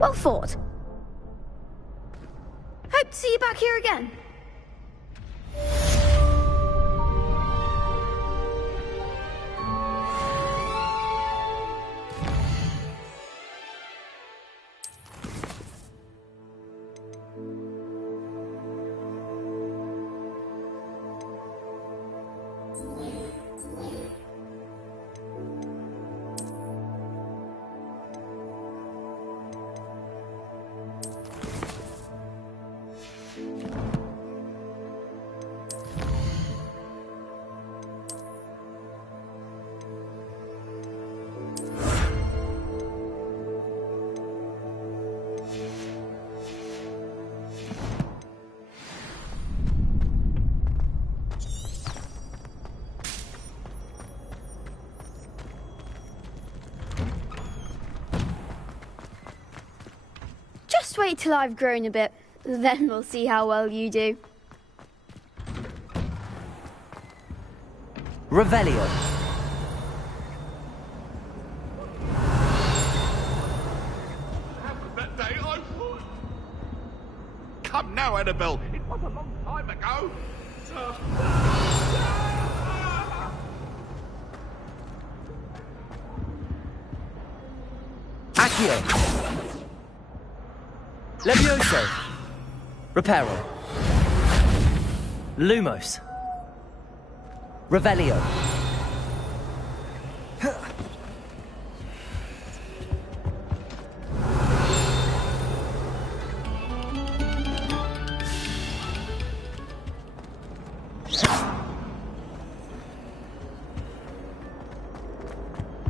Well fought. Hope to see you back here again. Just wait till I've grown a bit, then we'll see how well you do. Revelio. That day I thought... Come now, Annabelle. It was a long time ago. Accio. Levioso. Reparo. Lumos. Revelio.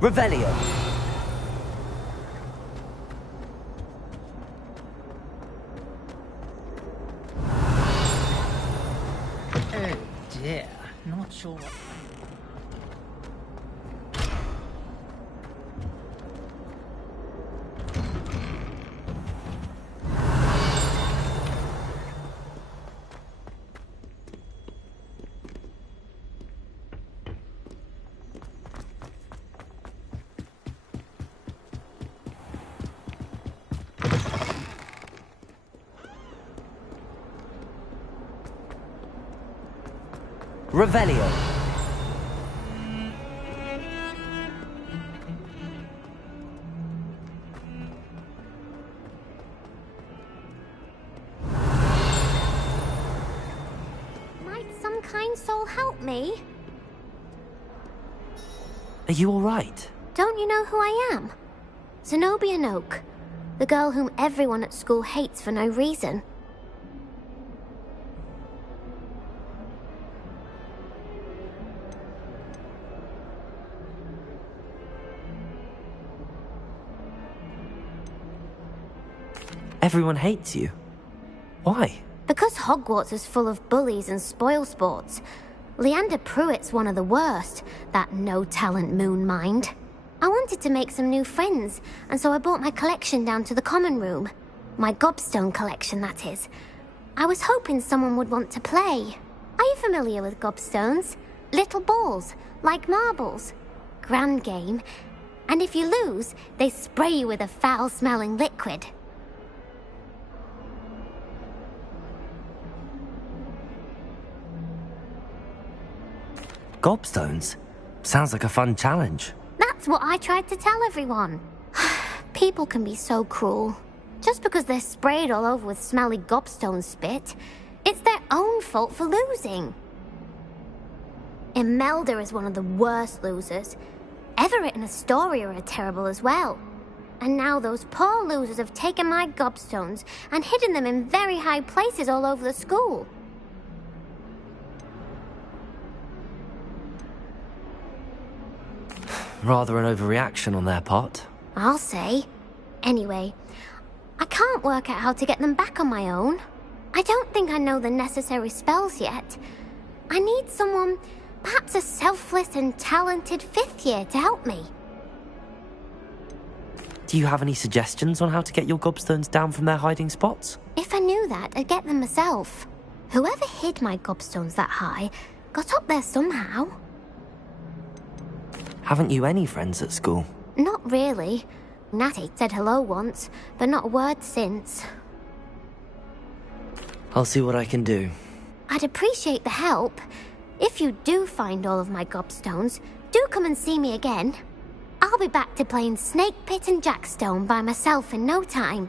Revelio. Oh dear, not sure what... Revelio. Might some kind soul help me? Are you all right? Don't you know who I am? Zenobia Noak, the girl whom everyone at school hates for no reason. Everyone hates you. Why? Because Hogwarts is full of bullies and spoilsports. Leander Pruitt's one of the worst, that no-talent moon mind. I wanted to make some new friends, and so I brought my collection down to the common room. My gobstone collection, that is. I was hoping someone would want to play. Are you familiar with gobstones? Little balls, like marbles. Grand game. And if you lose, they spray you with a foul-smelling liquid. Gobstones? Sounds like a fun challenge. That's what I tried to tell everyone. People can be so cruel. Just because they're sprayed all over with smelly gobstone spit, it's their own fault for losing. Imelda is one of the worst losers. Everett and Astoria are terrible as well. And now those poor losers have taken my gobstones and hidden them in very high places all over the school. Rather an overreaction on their part. I'll say. Anyway, I can't work out how to get them back on my own. I don't think I know the necessary spells yet. I need someone, perhaps a selfless and talented fifth year to help me. Do you have any suggestions on how to get your gobstones down from their hiding spots? If I knew that, I'd get them myself. Whoever hid my gobstones that high got up there somehow. Haven't you any friends at school? Not really. Natty said hello once, but not a word since. I'll see what I can do. I'd appreciate the help. If you do find all of my gobstones, do come and see me again. I'll be back to playing Snake Pit and Jackstone by myself in no time.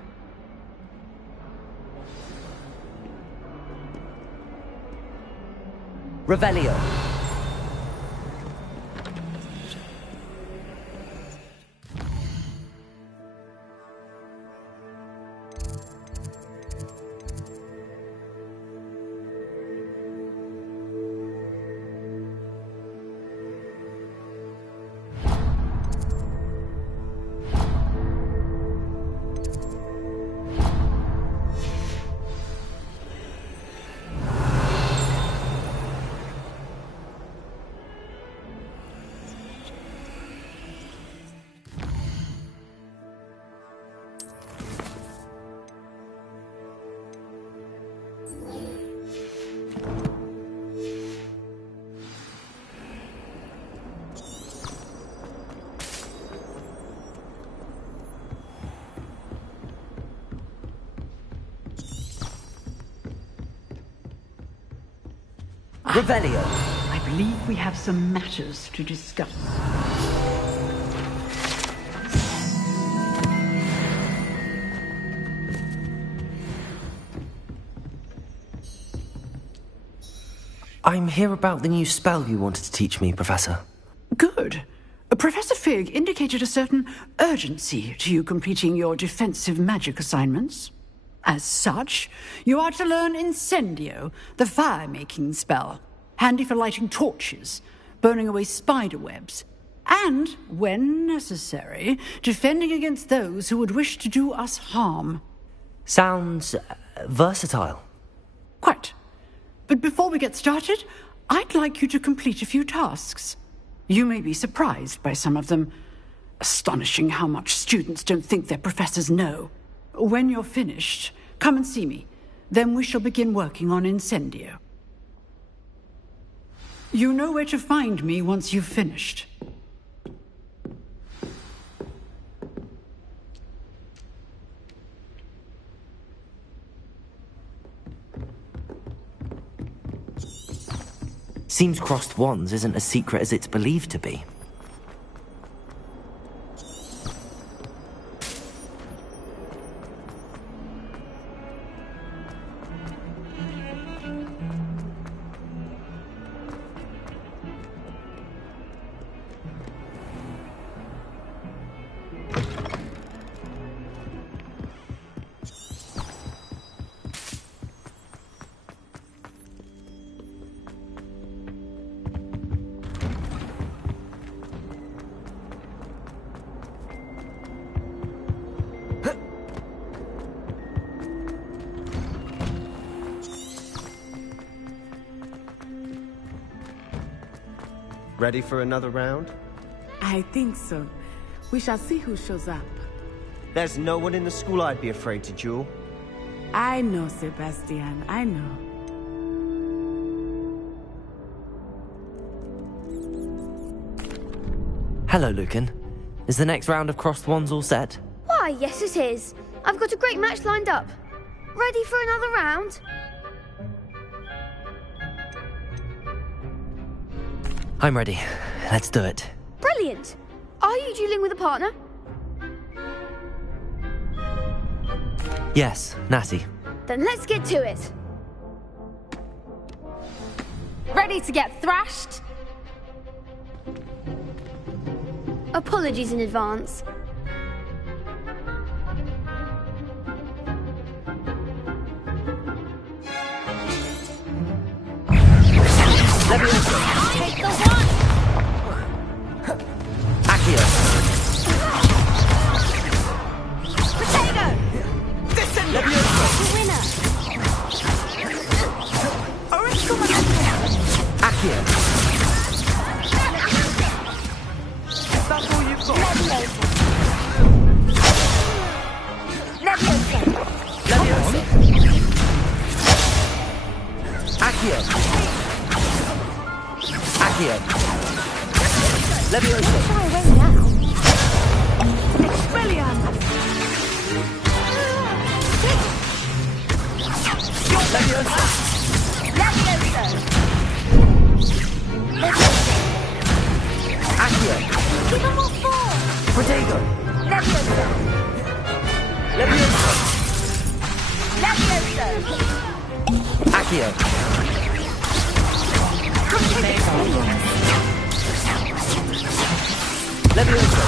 Revelio. Revelio. I believe we have some matters to discuss. I'm here about the new spell you wanted to teach me, Professor. Good. Professor Fig indicated a certain urgency to you completing your defensive magic assignments. As such, you are to learn Incendio, the fire-making spell, handy for lighting torches, burning away spider webs, and, when necessary, defending against those who would wish to do us harm. Sounds versatile. Quite. But before we get started, I'd like you to complete a few tasks. You may be surprised by some of them. Astonishing how much students don't think their professors know. When you're finished, come and see me. Then we shall begin working on Incendio. You know where to find me once you've finished. Seems crossed wands isn't as secret as it's believed to be. Ready for another round? I think so. We shall see who shows up. There's no one in the school I'd be afraid to duel. I know, Sebastian. I know. Hello, Lucan. Is the next round of crossed wands all set? Why, yes it is. I've got a great match lined up. Ready for another round? I'm ready. Let's do it. Brilliant. Are you dueling with a partner? Yes, Natty. Then let's get to it. Ready to get thrashed? Apologies in advance. Take the one! Accio. Potato! The winner! Accio. That's all you've got. Leviosa! Accio. Accio. Leviosa. Far away now. Expelliarmus! Leviosa! Leviosa! Accio! Give them all four! Protego! Leviosa! Leviosa! Leviosa! Accio! Leviosa!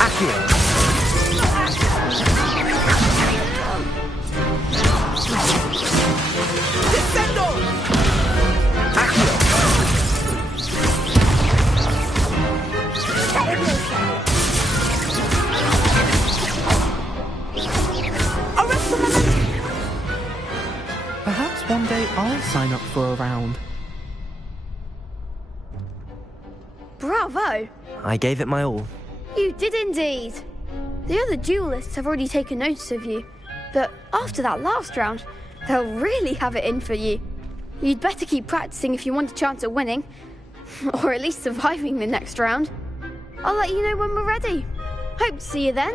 Accio! Descendo! Accio! Perhaps one day I'll sign up for a round. Bravo! I gave it my all. You did indeed. The other duelists have already taken notice of you, but after that last round, they'll really have it in for you. You'd better keep practicing if you want a chance at winning, or at least surviving the next round. I'll let you know when we're ready. Hope to see you then.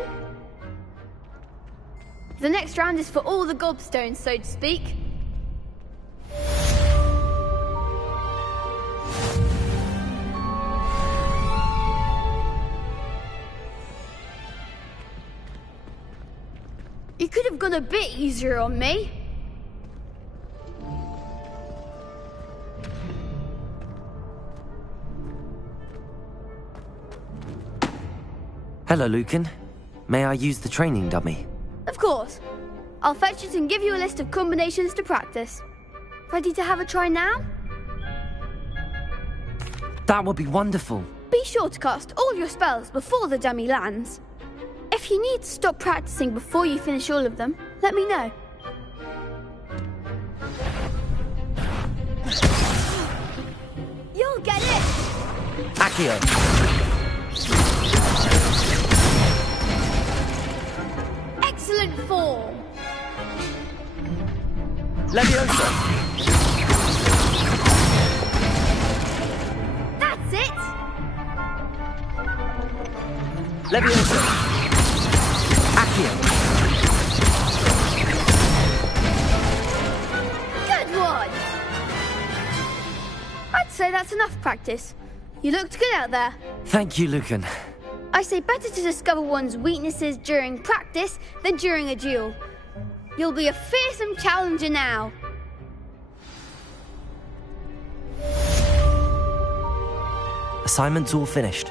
The next round is for all the gobstones, so to speak. You could have gone a bit easier on me. Hello, Lucan. May I use the training dummy? Of course. I'll fetch it and give you a list of combinations to practice. Ready to have a try now? That would be wonderful. Be sure to cast all your spells before the dummy lands. If you need to stop practicing before you finish all of them, let me know. You'll get it! Accio! Excellent form! Leviosa! That's it! Leviosa! Accio! Good one! I'd say that's enough practice. You looked good out there. Thank you, Lucan. I say better to discover one's weaknesses during practice than during a duel. You'll be a fearsome challenger now. Assignment's all finished.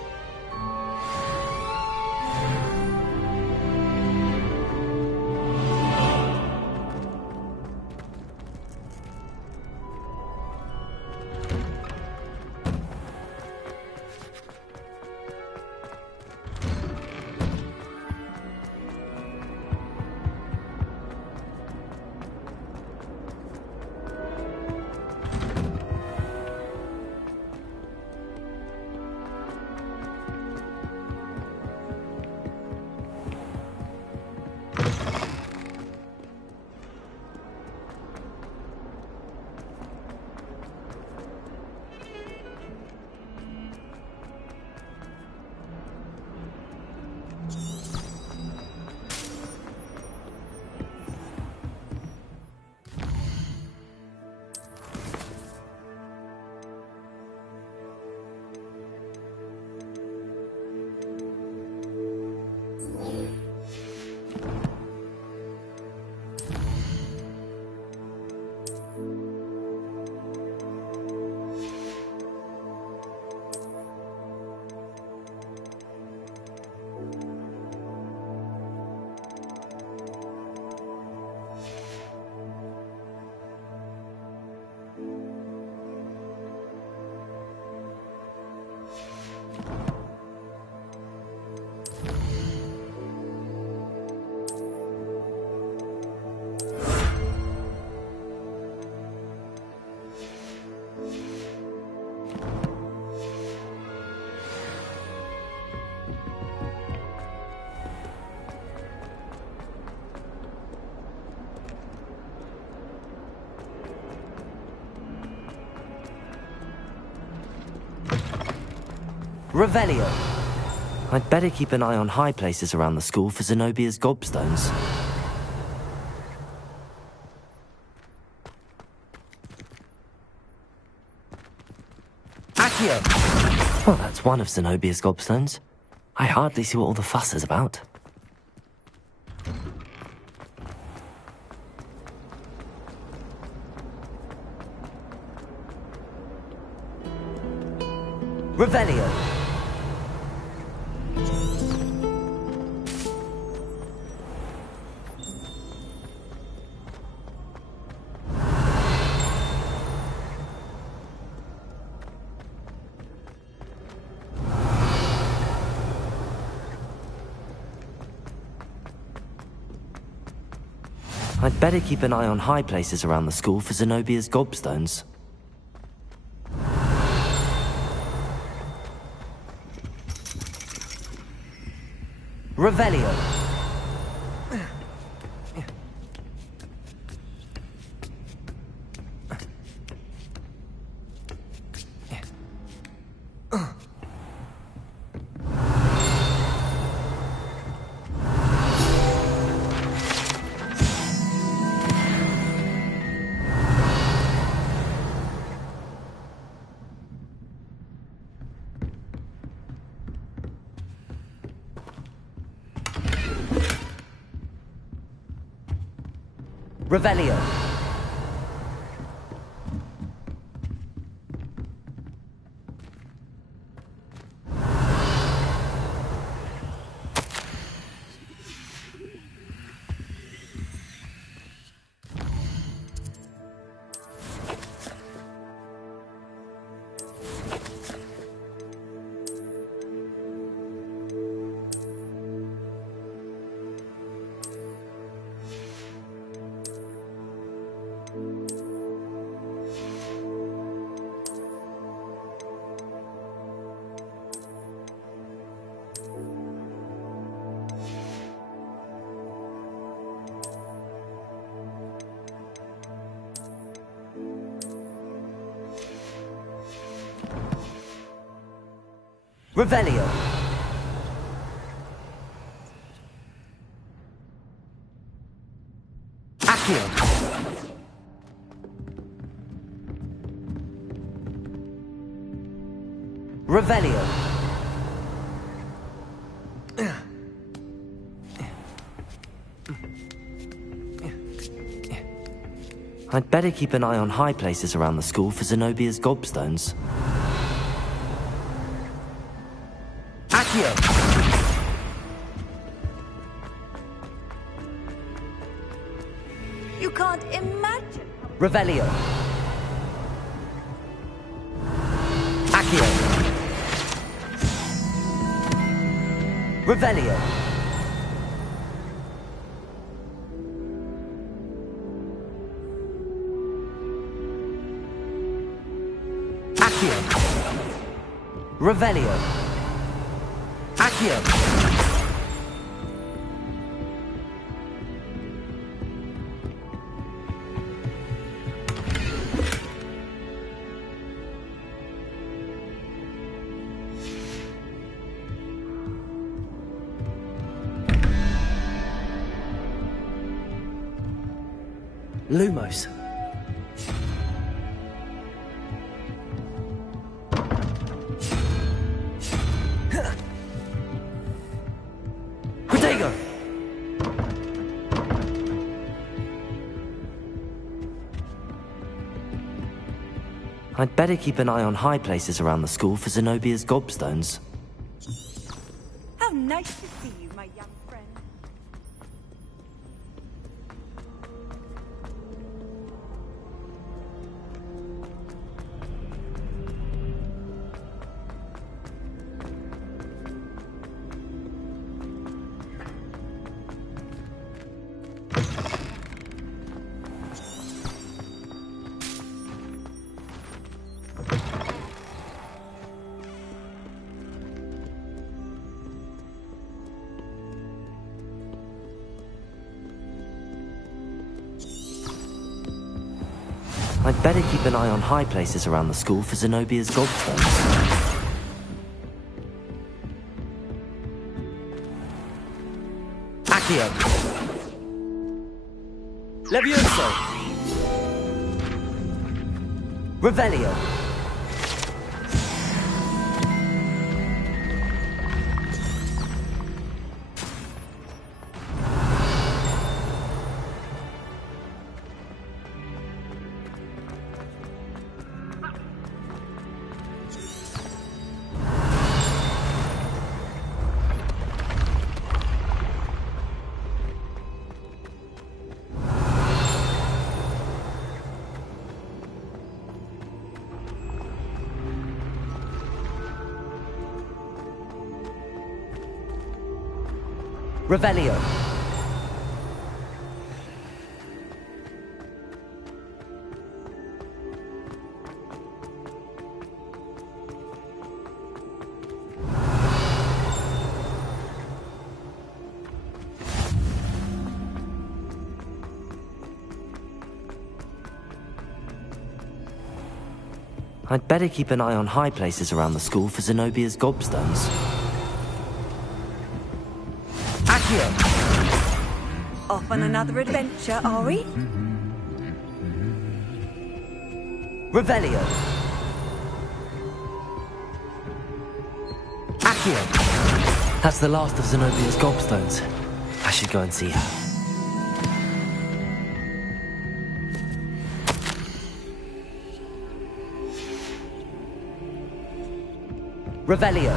Revelio. I'd better keep an eye on high places around the school for Zenobia's gobstones. Accio! Well, that's one of Zenobia's gobstones. I hardly see what all the fuss is about. Revelio! I'd better keep an eye on high places around the school for Zenobia's gobstones. Revelio! Revelio. Revelio. Accio. Revelio. I'd better keep an eye on high places around the school for Zenobia's gobstones. You can't imagine. Revelio. Accio. Revelio. Accio. Revelio. Accio. Lumos. Protego! I'd better keep an eye on high places around the school for Zenobia's gobstones. How nice to see you, my young friend. I'd better keep an eye on high places around the school for Zenobia's gobstones. Accio. Levioso. Revelio. Revelio. I'd better keep an eye on high places around the school for Zenobia's gobstones. Off on another adventure, are we? Revelio. Accio. That's the last of Zenobia's gobstones. I should go and see her. Revelio.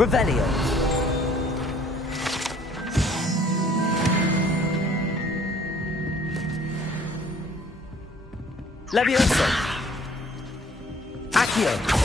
Revelio. Levioso. Accio.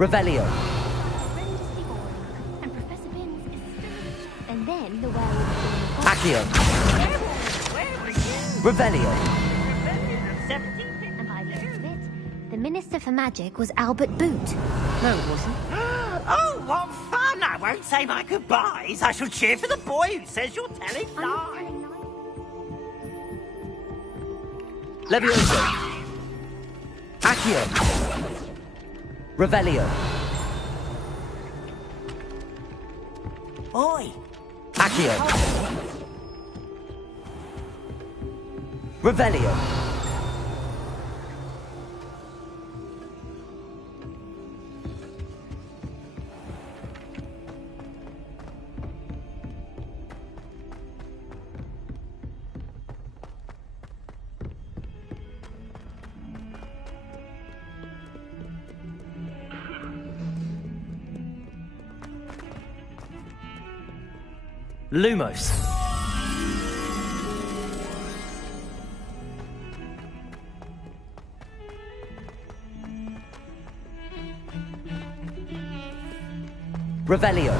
Revelio. And Professor Binns is and then the werewolf. Accio. Where were you? Revelio. And by the end of it, the Minister for Magic was Albert Boot. No, it wasn't. Oh, what fun! I won't say my goodbyes. I shall cheer for the boy who says you're telling lies. Levioso. Accio. Revelio. Oi! Accio. Revelio. Lumos. Revelio.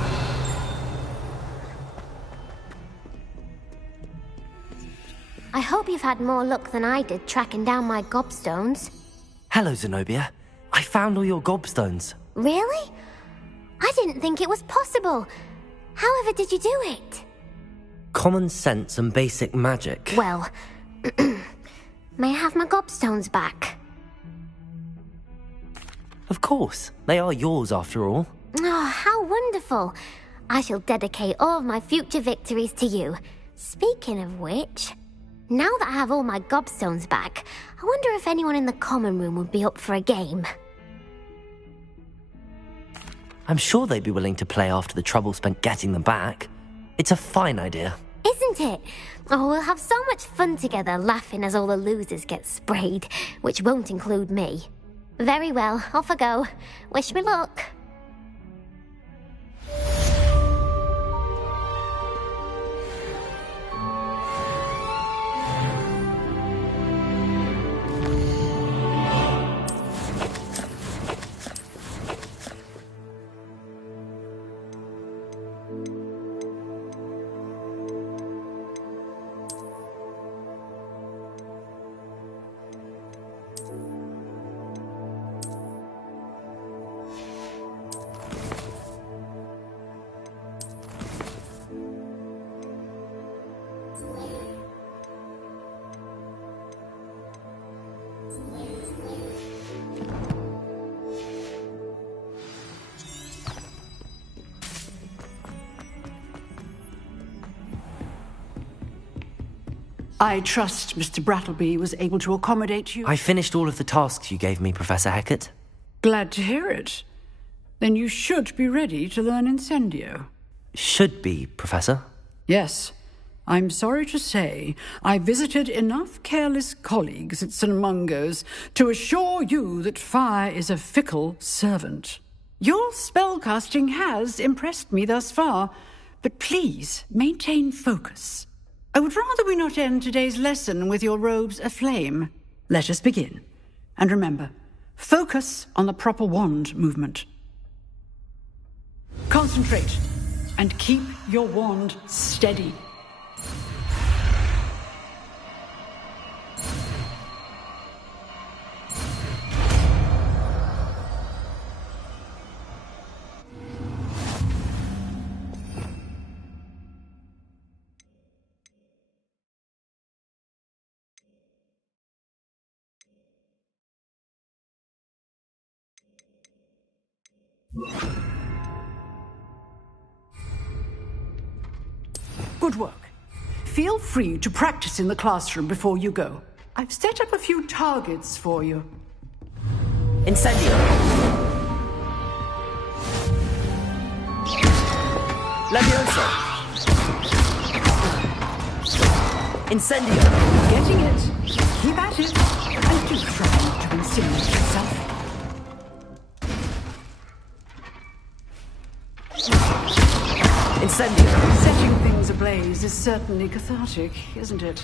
I hope you've had more luck than I did tracking down my gobstones. Hello, Zenobia. I found all your gobstones. Really? I didn't think it was possible. However did you do it? Common sense and basic magic. Well, may I have my gobstones back? Of course. They are yours after all. Oh, how wonderful. I shall dedicate all of my future victories to you. Speaking of which, now that I have all my gobstones back, I wonder if anyone in the common room would be up for a game. I'm sure they'd be willing to play after the trouble spent getting them back. It's a fine idea. Isn't it? Oh, we'll have so much fun together laughing as all the losers get sprayed, which won't include me. Very well, off I go. Wish me luck. I trust Mr. Brattleby was able to accommodate you. I finished all of the tasks you gave me, Professor Hecat. Glad to hear it. Then you should be ready to learn Incendio. Should be, Professor. Yes. I'm sorry to say I visited enough careless colleagues at St. Mungo's to assure you that fire is a fickle servant. Your spellcasting has impressed me thus far, but please maintain focus. I would rather we not end today's lesson with your robes aflame. Let us begin. And remember, focus on the proper wand movement. Concentrate, and keep your wand steady. Good work. Feel free to practice in the classroom before you go. I've set up a few targets for you. Incendio. Levioso. Incendio. Getting it. Keep at it. And do try not to incineraate yourself. Incendio. Setting things ablaze is certainly cathartic, isn't it?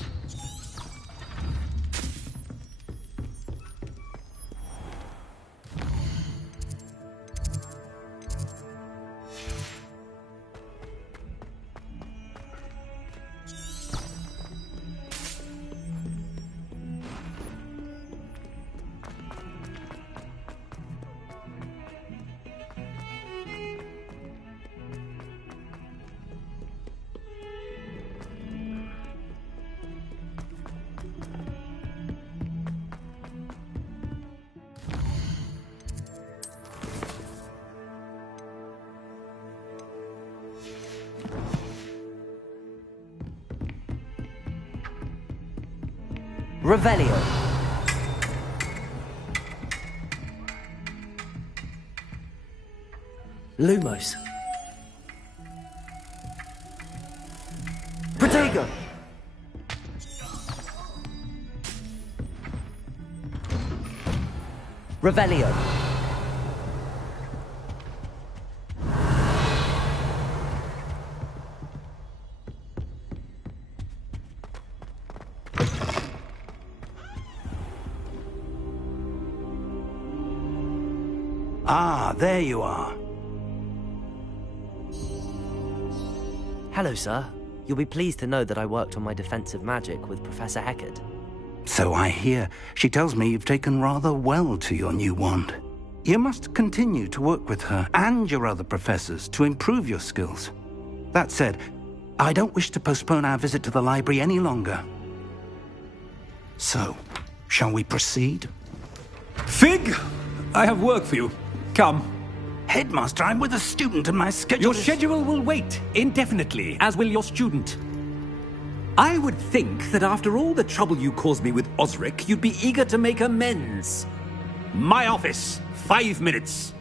Revelio. Lumos. Protego. Revelio. Ah, there you are. Hello, sir. You'll be pleased to know that I worked on my defensive magic with Professor Heckard. So I hear. She tells me you've taken rather well to your new wand. You must continue to work with her and your other professors to improve your skills. That said, I don't wish to postpone our visit to the library any longer. So, shall we proceed? Fig! I have work for you. Come. Headmaster, I'm with a student and my schedule Your schedule will wait indefinitely, as will your student. I would think that after all the trouble you caused me with Osric, you'd be eager to make amends. My office, 5 minutes.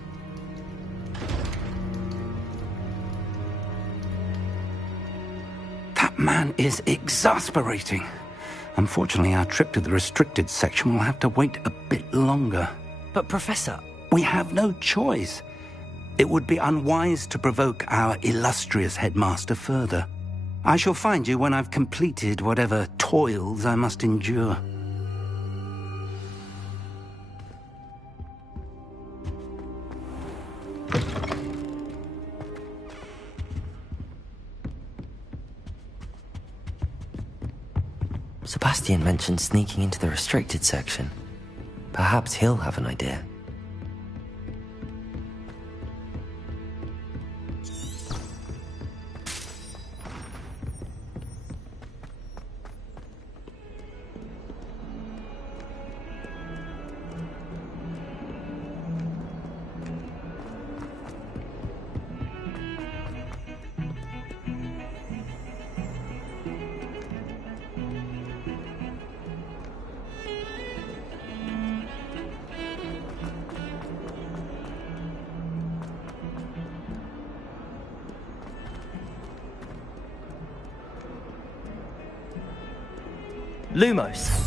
That man is exasperating. Unfortunately, our trip to the restricted section will have to wait a bit longer. But, Professor... We have no choice. It would be unwise to provoke our illustrious headmaster further. I shall find you when I've completed whatever toils I must endure. Sebastian mentioned sneaking into the restricted section. Perhaps he'll have an idea. Lumos.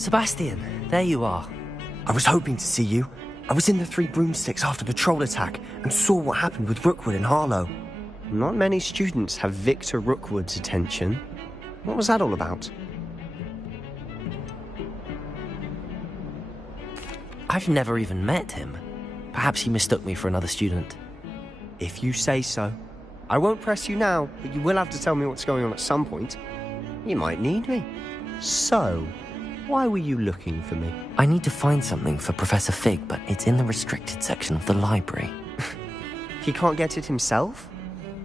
Sebastian, there you are. I was hoping to see you. I was in the Three Broomsticks after patrol attack and saw what happened with Rookwood and Harlow. Not many students have Victor Rookwood's attention. What was that all about? I've never even met him. Perhaps he mistook me for another student. If you say so. I won't press you now, but you will have to tell me what's going on at some point. You might need me. So, why were you looking for me? I need to find something for Professor Fig, but it's in the restricted section of the library. He can't get it himself?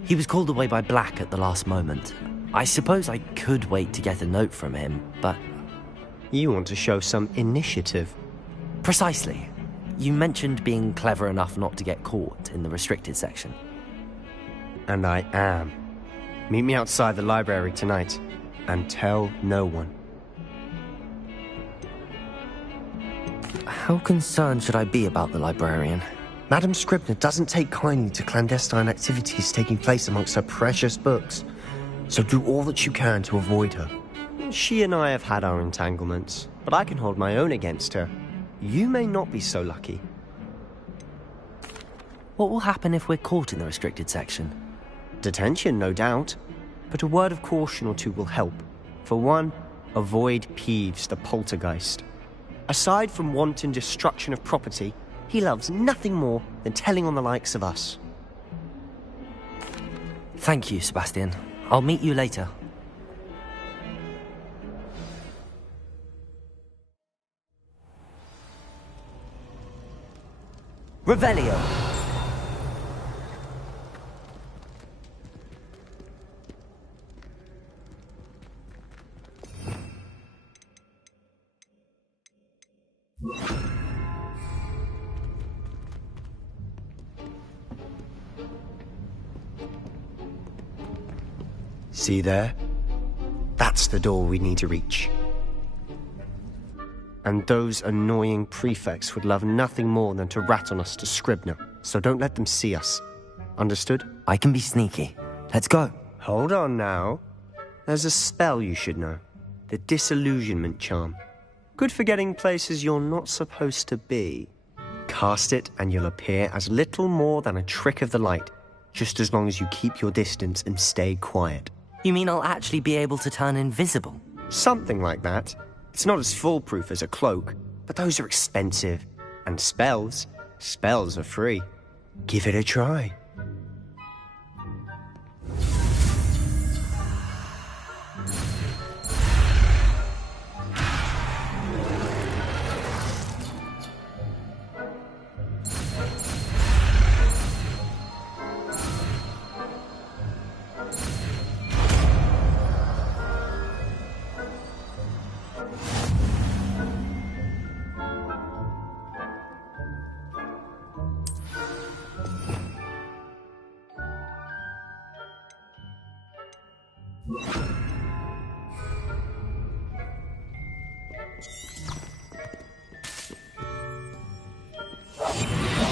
He was called away by Black at the last moment. I suppose I could wait to get a note from him, but... You want to show some initiative. Precisely. You mentioned being clever enough not to get caught in the restricted section. And I am. Meet me outside the library tonight, and tell no one. How concerned should I be about the librarian? Madame Scribner doesn't take kindly to clandestine activities taking place amongst her precious books, so do all that you can to avoid her. She and I have had our entanglements, but I can hold my own against her. You may not be so lucky. What will happen if we're caught in the restricted section? Detention, no doubt, but a word of caution or two will help. For one, avoid Peeves, the poltergeist. Aside from wanton destruction of property, he loves nothing more than telling on the likes of us. Thank you, Sebastian. I'll meet you later. Revelio. See there? That's the door we need to reach. And those annoying prefects would love nothing more than to rat on us to Scribner, so don't let them see us. Understood? I can be sneaky. Let's go. Hold on now. There's a spell you should know. The Disillusionment Charm. Good for getting places you're not supposed to be. Cast it and you'll appear as little more than a trick of the light, just as long as you keep your distance and stay quiet. You mean I'll actually be able to turn invisible? Something like that. It's not as foolproof as a cloak, but those are expensive. And spells are free. Give it a try.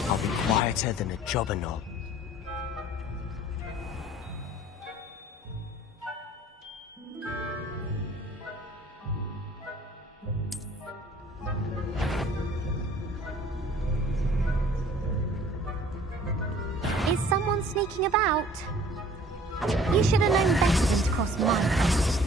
I'll be quieter than a jobberknoll. Is someone sneaking about? You should have known better than to cross my path.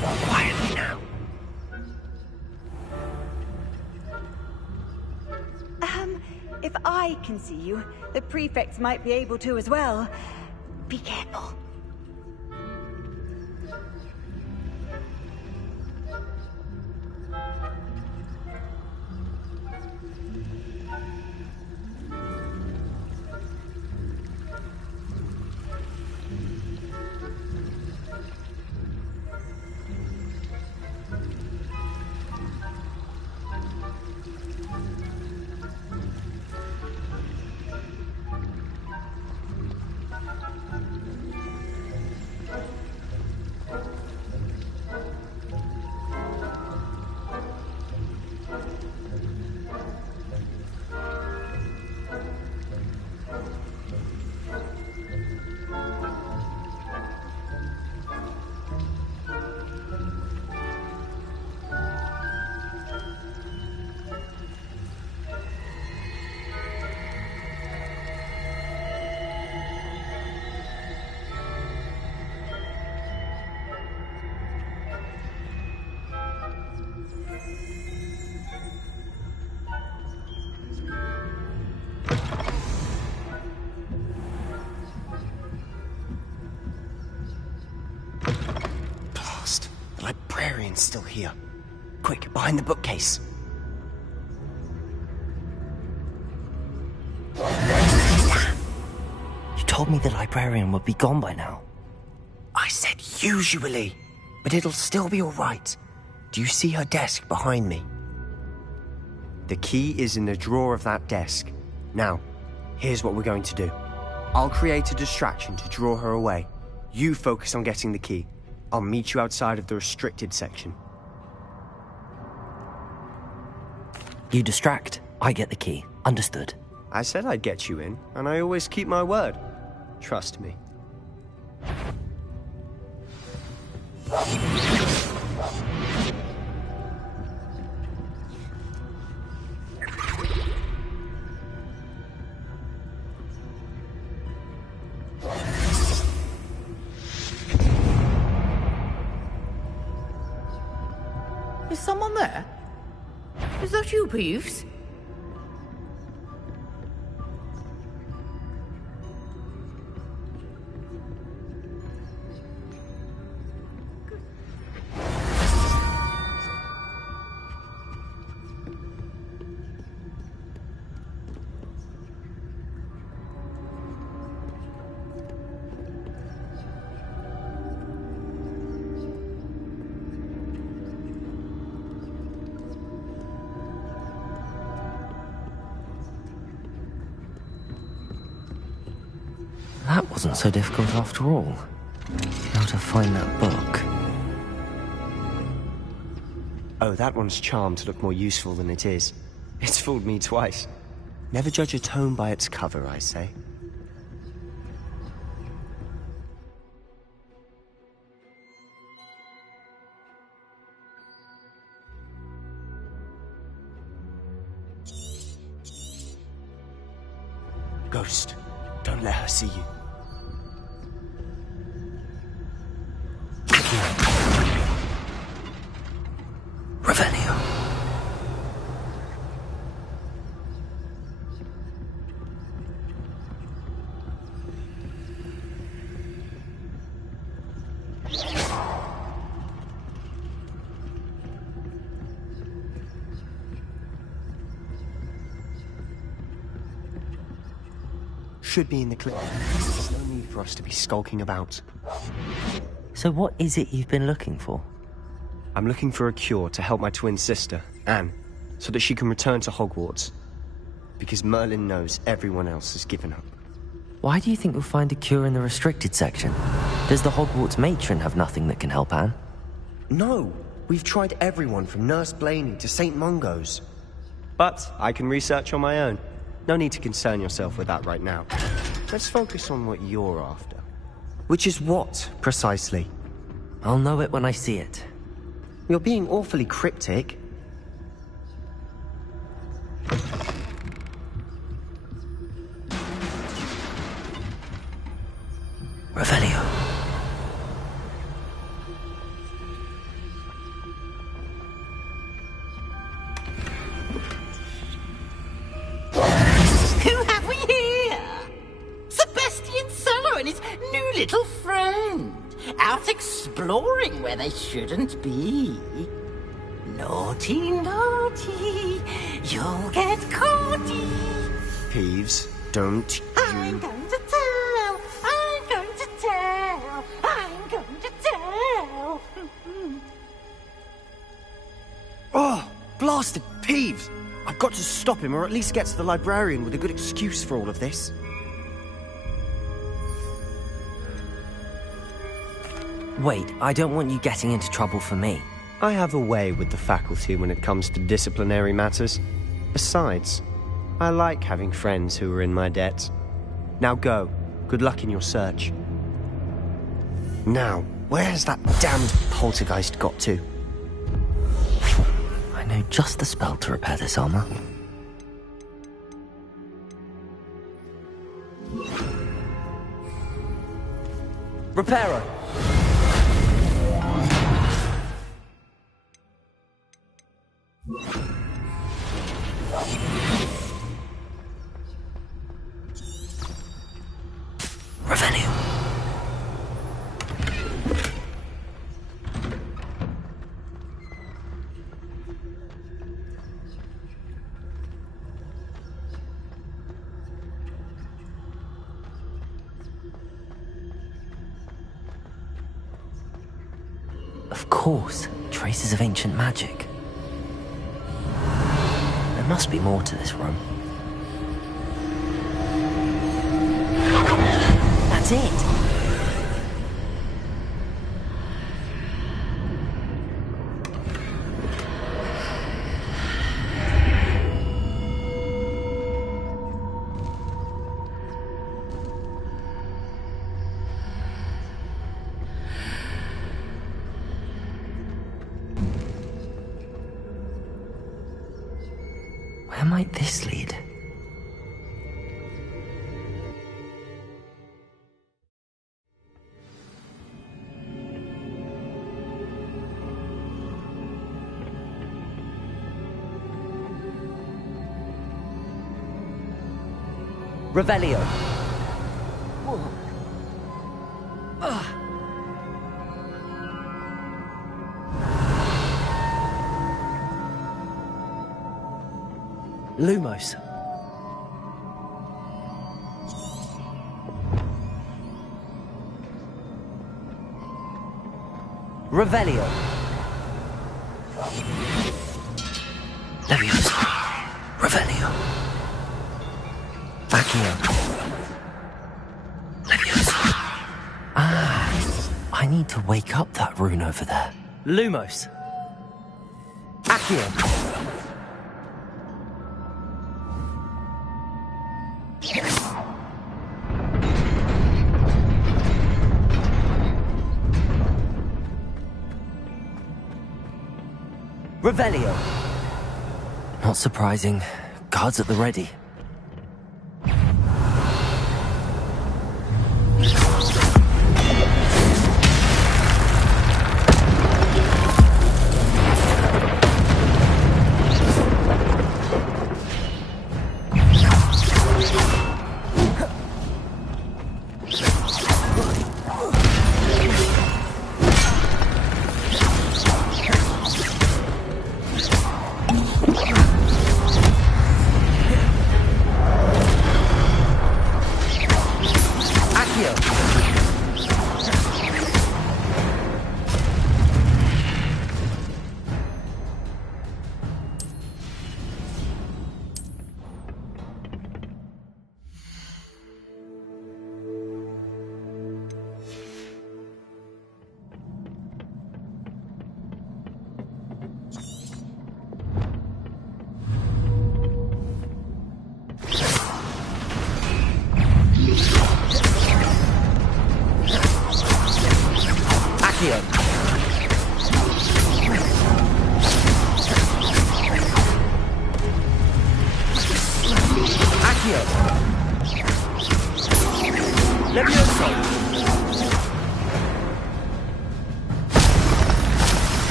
Quietly now. If I can see you, the prefects might be able to as well. Be careful. The librarian's still here. Quick, behind the bookcase. You told me the librarian would be gone by now. I said usually, but it'll still be all right. Do you see her desk behind me? The key is in the drawer of that desk. Now, here's what we're going to do. I'll create a distraction to draw her away. You focus on getting the key. I'll meet you outside of the restricted section. You distract, I get the key. Understood. I said I'd get you in, and I always keep my word. Trust me. Is someone there? Is that you, Peeves? That wasn't so difficult after all. How to find that book. Oh, that one's charmed to look more useful than it is. It's fooled me twice. Never judge a tome by its cover, I say. Ghost, don't let her see you. Revelio. Should be in the clip. There's no need for us to be skulking about. So what is it you've been looking for? I'm looking for a cure to help my twin sister, Anne, so that she can return to Hogwarts. Because Merlin knows everyone else has given up. Why do you think you'll find a cure in the restricted section? Does the Hogwarts matron have nothing that can help Anne? No! We've tried everyone from Nurse Blaney to St. Mungo's. But I can research on my own. No need to concern yourself with that right now. Let's focus on what you're after. Which is what, precisely? I'll know it when I see it. You're being awfully cryptic. Revelio. Who have we here? Sebastian Sallow and his new little friend. Out exploring where they shouldn't be. Naughty, naughty. You'll get caughty. Peeves, don't I'm going to tell. I'm going to tell. I'm going to tell. Oh, blasted Peeves! I've got to stop him, or at least get to the librarian with a good excuse for all of this. Wait, I don't want you getting into trouble for me. I have a way with the faculty when it comes to disciplinary matters. Besides, I like having friends who are in my debt. Now go. Good luck in your search. Now, where has that damned poltergeist got to? I know just the spell to repair this armor. Reparo! Revenue. Of course, traces of ancient magic. There must be more to this room. That's it! Where might this lead? Revelio. Lumos. Revelio. Leviosa. Revelio. Accio. need to wake up that rune over there. Lumos. Accio. Revelio. Not surprising. Guards at the ready.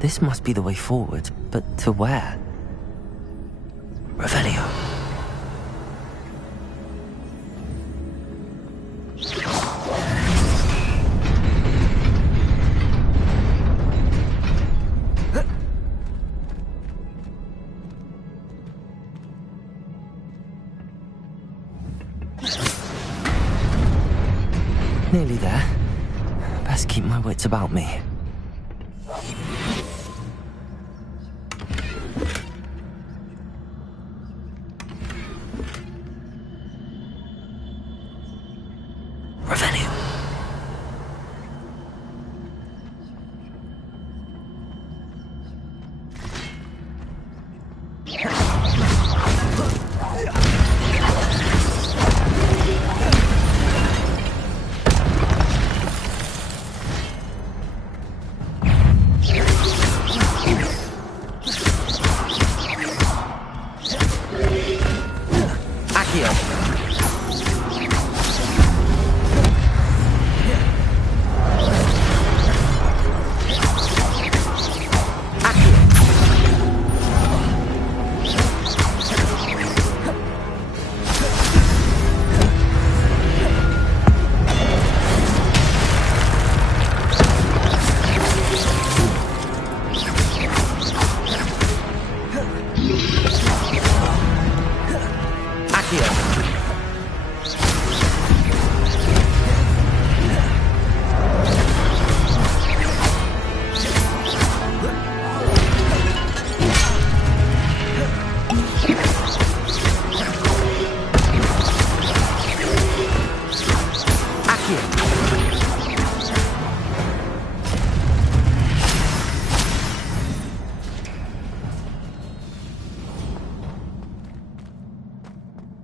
This must be the way forward, but to where? Revelio. Nearly there. Best keep my wits about me.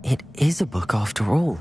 It is a book after all.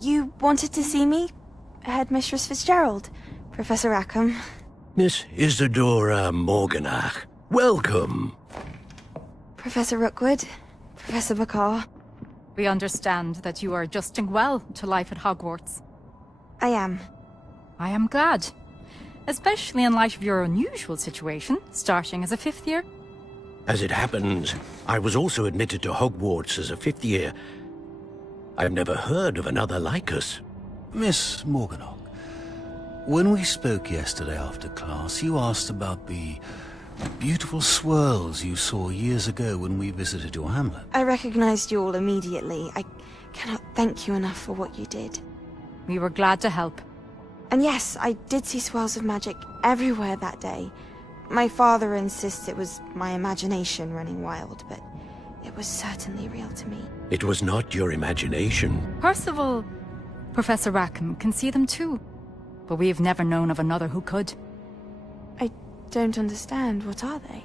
You wanted to see me? Headmistress Fitzgerald, Professor Rackham. Miss Isadora Morganach, welcome. Professor Rookwood, Professor Bakar. We understand that you are adjusting well to life at Hogwarts. I am. I am glad. Especially in light of your unusual situation, starting as a 5th year. As it happens, I was also admitted to Hogwarts as a 5th year. I've never heard of another like us. Miss Morganach, when we spoke yesterday after class, you asked about the beautiful swirls you saw years ago when we visited your hamlet. I recognized you all immediately. I cannot thank you enough for what you did. We were glad to help. And yes, I did see swirls of magic everywhere that day. My father insists it was my imagination running wild, but it was certainly real to me. It was not your imagination. Percival, Professor Rackham can see them too. But we have never known of another who could. I don't understand. What are they?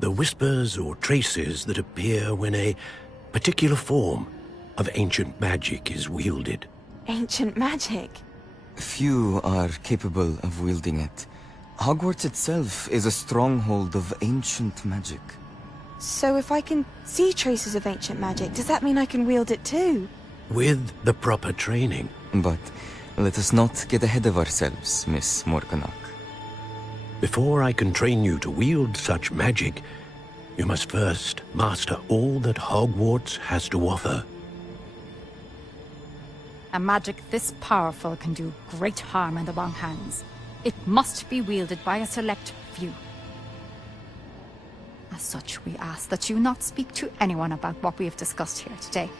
The whispers or traces that appear when a particular form of ancient magic is wielded. Ancient magic? Few are capable of wielding it. Hogwarts itself is a stronghold of ancient magic. So if I can see traces of ancient magic, does that mean I can wield it too? With the proper training. But let us not get ahead of ourselves, Miss Morganach. Before I can train you to wield such magic, you must first master all that Hogwarts has to offer. A magic this powerful can do great harm in the wrong hands. It must be wielded by a select few. As such, we ask that you not speak to anyone about what we have discussed here today.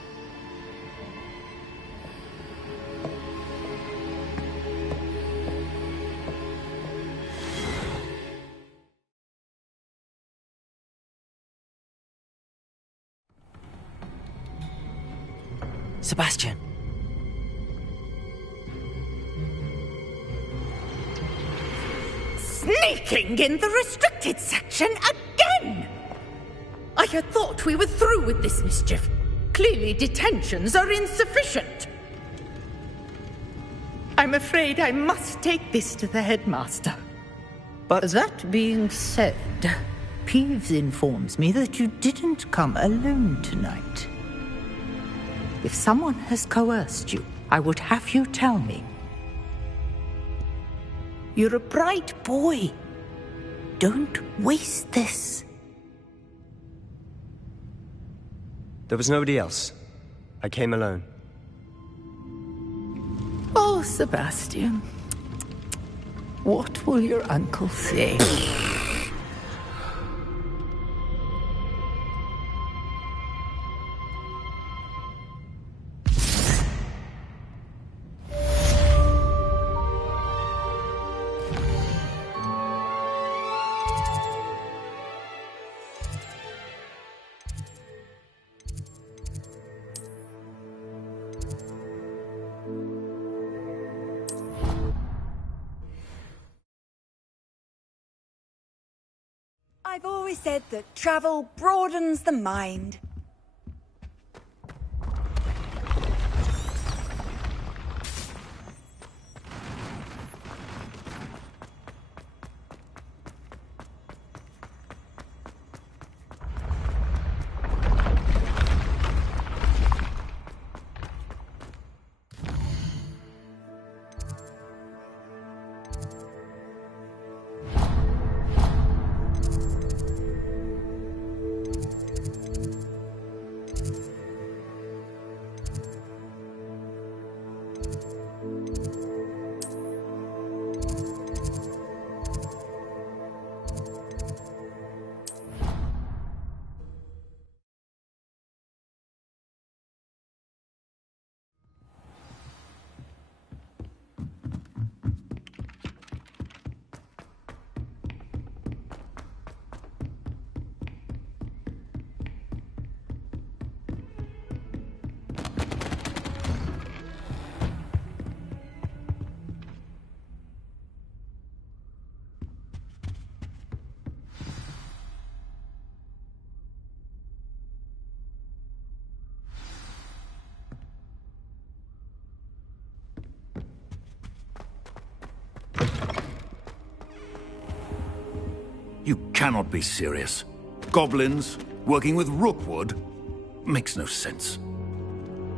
Sebastian. Sneaking in the restricted section again! I had thought we were through with this mischief. Clearly detentions are insufficient. I'm afraid I must take this to the headmaster. But that being said, Peeves informs me that you didn't come alone tonight. If someone has coerced you, I would have you tell me. You're a bright boy. Don't waste this. There was nobody else. I came alone. Oh, Sebastian. What will your uncle say? I've always said that travel broadens the mind. You cannot be serious. Goblins working with Rookwood? Makes no sense.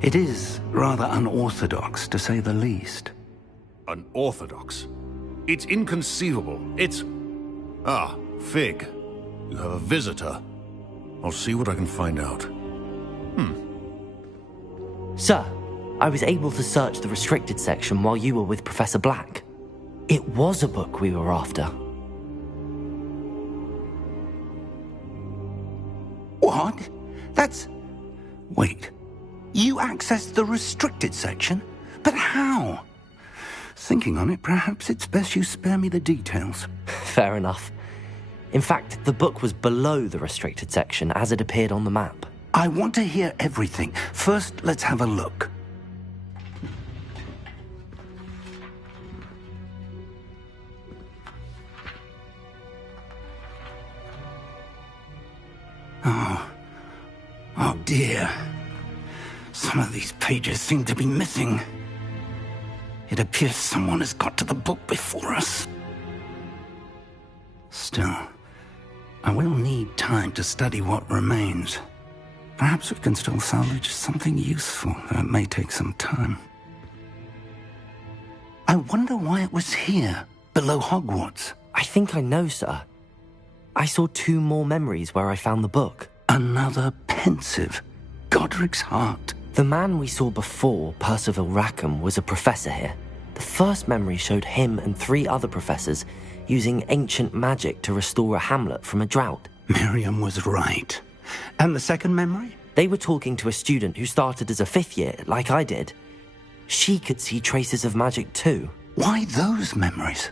It is rather unorthodox, to say the least. Unorthodox? It's inconceivable. It's... Ah, Fig. You have a visitor. I'll see what I can find out. Sir, I was able to search the restricted section while you were with Professor Black. It was a book we were after. What? That's... Wait. You accessed the restricted section? But how? Thinking on it, perhaps it's best you spare me the details. Fair enough. In fact, the book was below the restricted section as it appeared on the map. I want to hear everything. First, let's have a look. Oh dear. Some of these pages seem to be missing. It appears someone has got to the book before us. Still, I will need time to study what remains. Perhaps we can still salvage something useful, though it may take some time. I wonder why it was here, below Hogwarts. I think I know, sir. I saw 2 more memories where I found the book. Another pensive. Godric's heart. The man we saw before, Percival Rackham, was a professor here. The first memory showed him and 3 other professors using ancient magic to restore a hamlet from a drought. Miriam was right. And the second memory? They were talking to a student who started as a 5th year, like I did. She could see traces of magic too. Why those memories?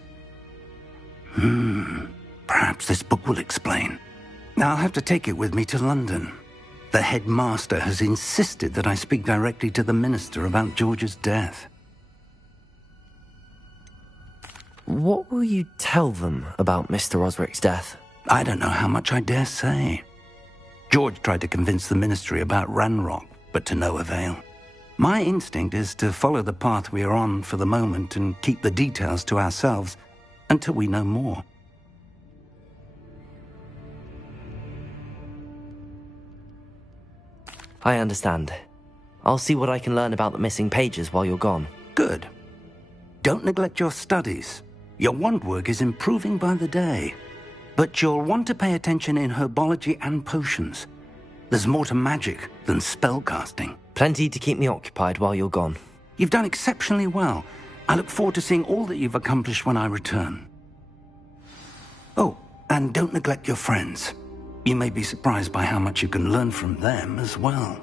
Perhaps this book will explain. Now I'll have to take it with me to London. The headmaster has insisted that I speak directly to the minister about George's death. What will you tell them about Mr. Osric's death? I don't know how much I dare say. George tried to convince the ministry about Ranrock, but to no avail. My instinct is to follow the path we are on for the moment and keep the details to ourselves until we know more. I understand. I'll see what I can learn about the missing pages while you're gone. Good. Don't neglect your studies. Your wand work is improving by the day. But you'll want to pay attention in herbology and potions. There's more to magic than spellcasting. Plenty to keep me occupied while you're gone. You've done exceptionally well. I look forward to seeing all that you've accomplished when I return. Oh, and don't neglect your friends. You may be surprised by how much you can learn from them as well.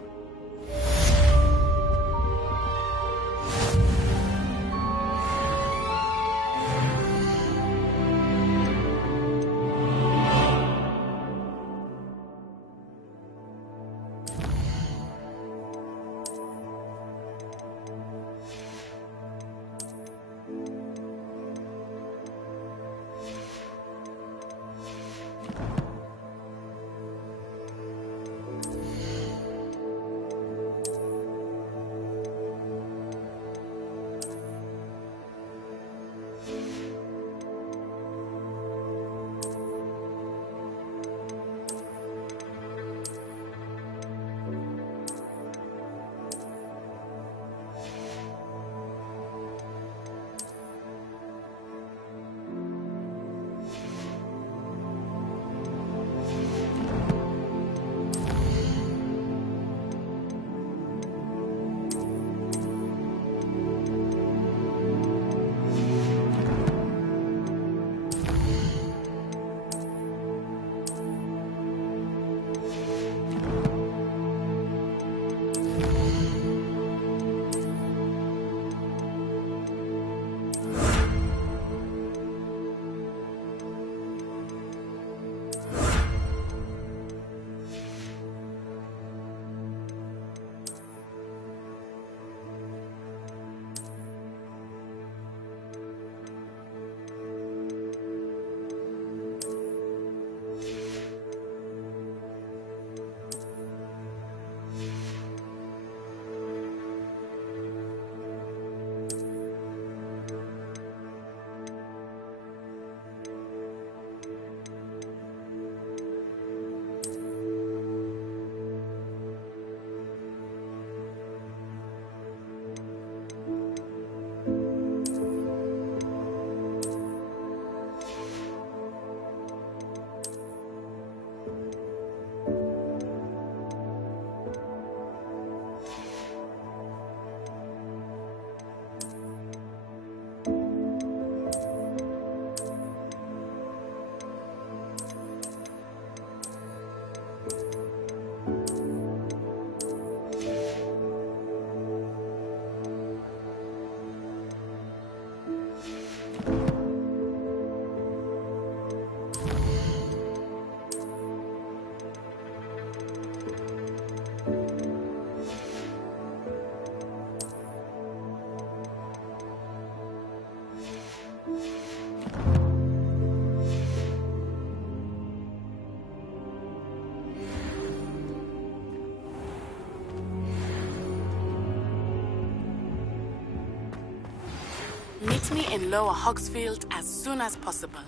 Meet me in Lower Hogsfield as soon as possible.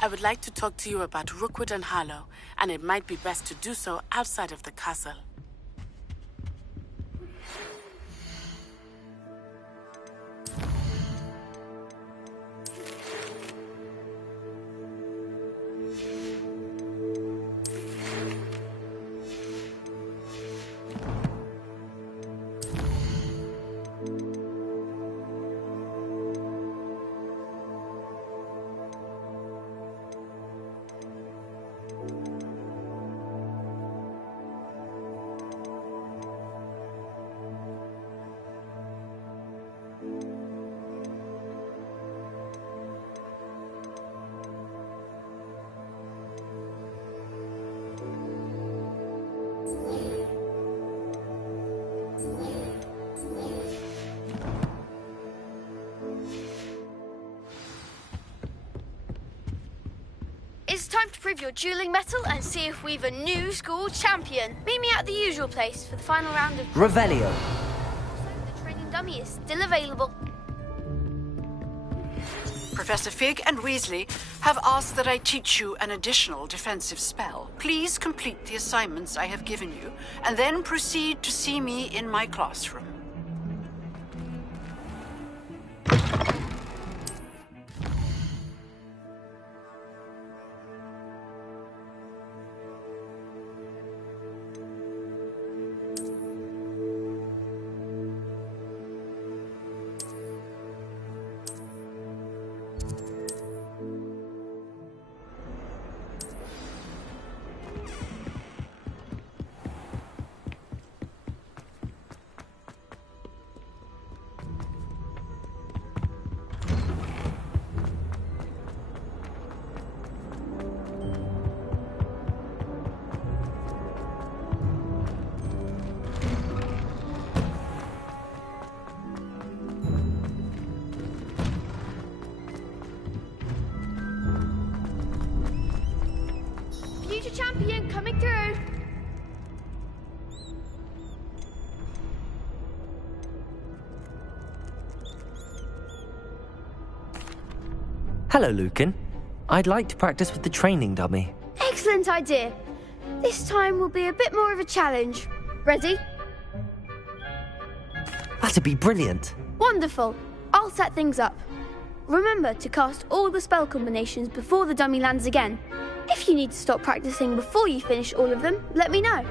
I would like to talk to you about Rookwood and Harlow, and it might be best to do so outside of the castle. It's time to prove your dueling mettle and see if we've a new school champion. Meet me at the usual place for the final round of... Revelio. The training dummy is still available. Professor Fig and Weasley have asked that I teach you an additional defensive spell. Please complete the assignments I have given you, and then proceed to see me in my classroom. Future champion coming through. Hello, Lucan. I'd like to practice with the training dummy. Excellent idea. This time will be a bit more of a challenge. Ready? That'd be brilliant. Wonderful. I'll set things up. Remember to cast all the spell combinations before the dummy lands again. If you need to stop practicing before you finish all of them, let me know.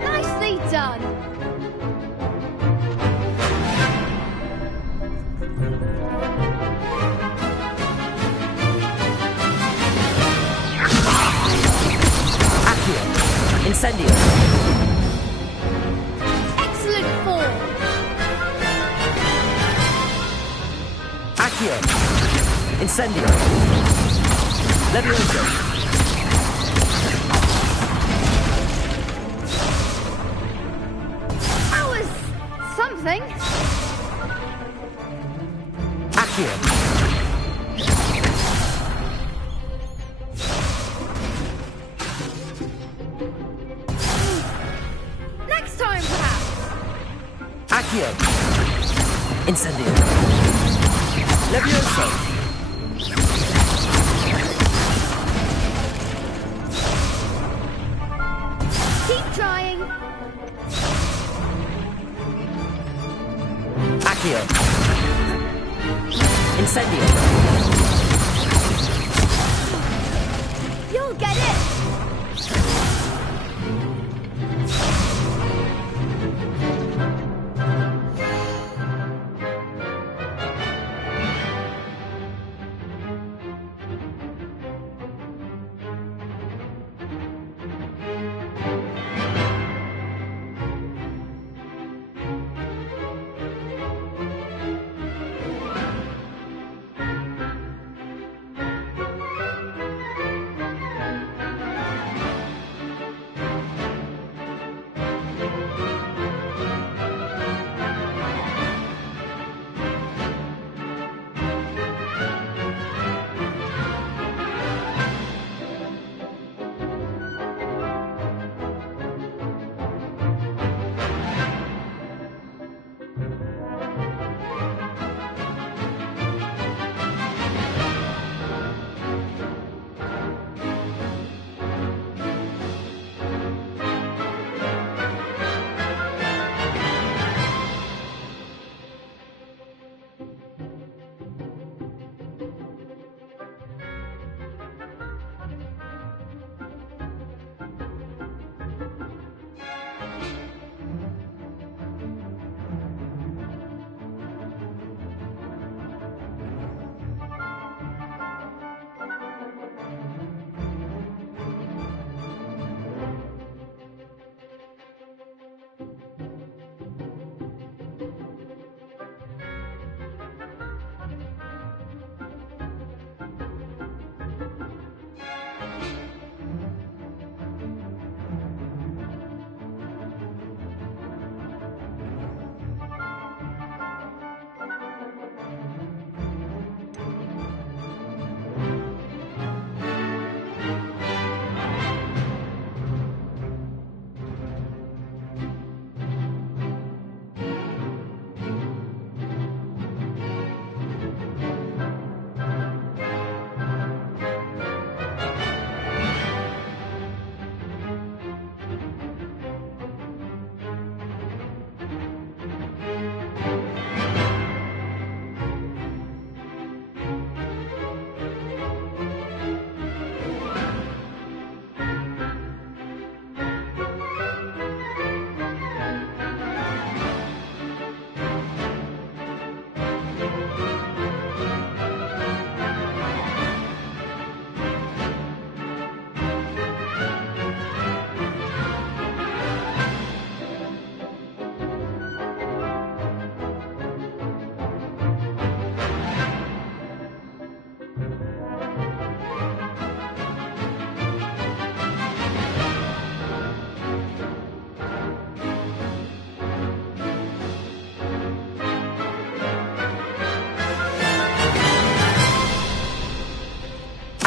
Nicely done. Incendio. Excellent form. Accio. Incendio. Levioso. something. Accio. Next time, perhaps. Accio. Incendio. Levioso. Keep trying. Accio. Incendio. You'll get it.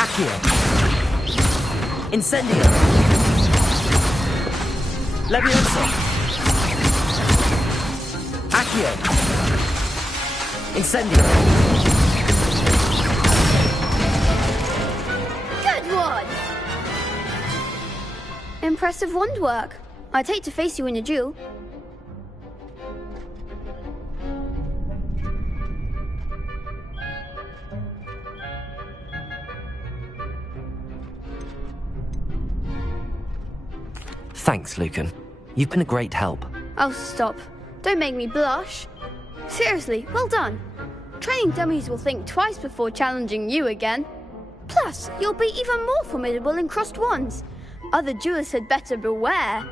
Accio. Incendio. Levioso. Accio. Incendio. Good one. Impressive wand work. I'd hate to face you in a duel. Thanks, Lucan. You've been a great help. Oh, stop. Don't make me blush. Seriously, well done. Training dummies will think twice before challenging you again. Plus, you'll be even more formidable in crossed wands. Other duelists had better beware.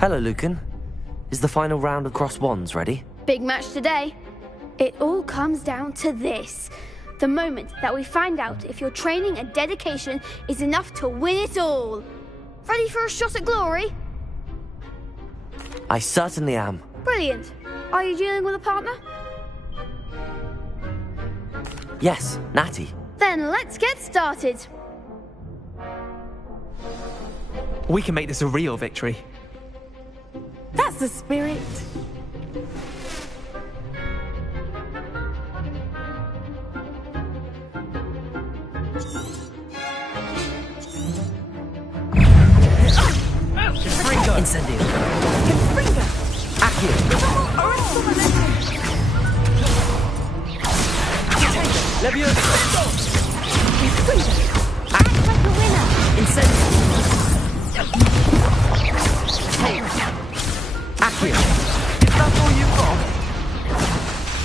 Hello, Lucan. Is the final round of cross wands ready? Big match today. It all comes down to this. The moment that we find out if your training and dedication is enough to win it all. Ready for a shot at glory? I certainly am. Brilliant. Are you dealing with a partner? Yes, Natty. Then let's get started. We can make this a real victory. That's the spirit. Incendio. Accio. Levioso. Act like a winner. Incendio. Accio. Is that all you've got?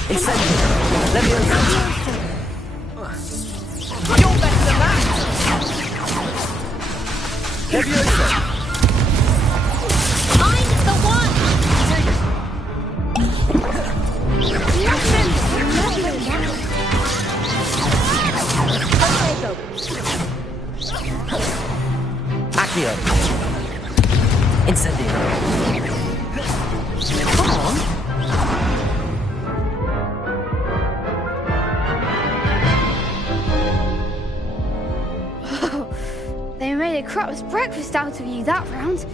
Incendio. Levioso. You're better than that. Levioso. I'm the one. Accio. Incendio. Come on. They made a crap's breakfast out of you that round.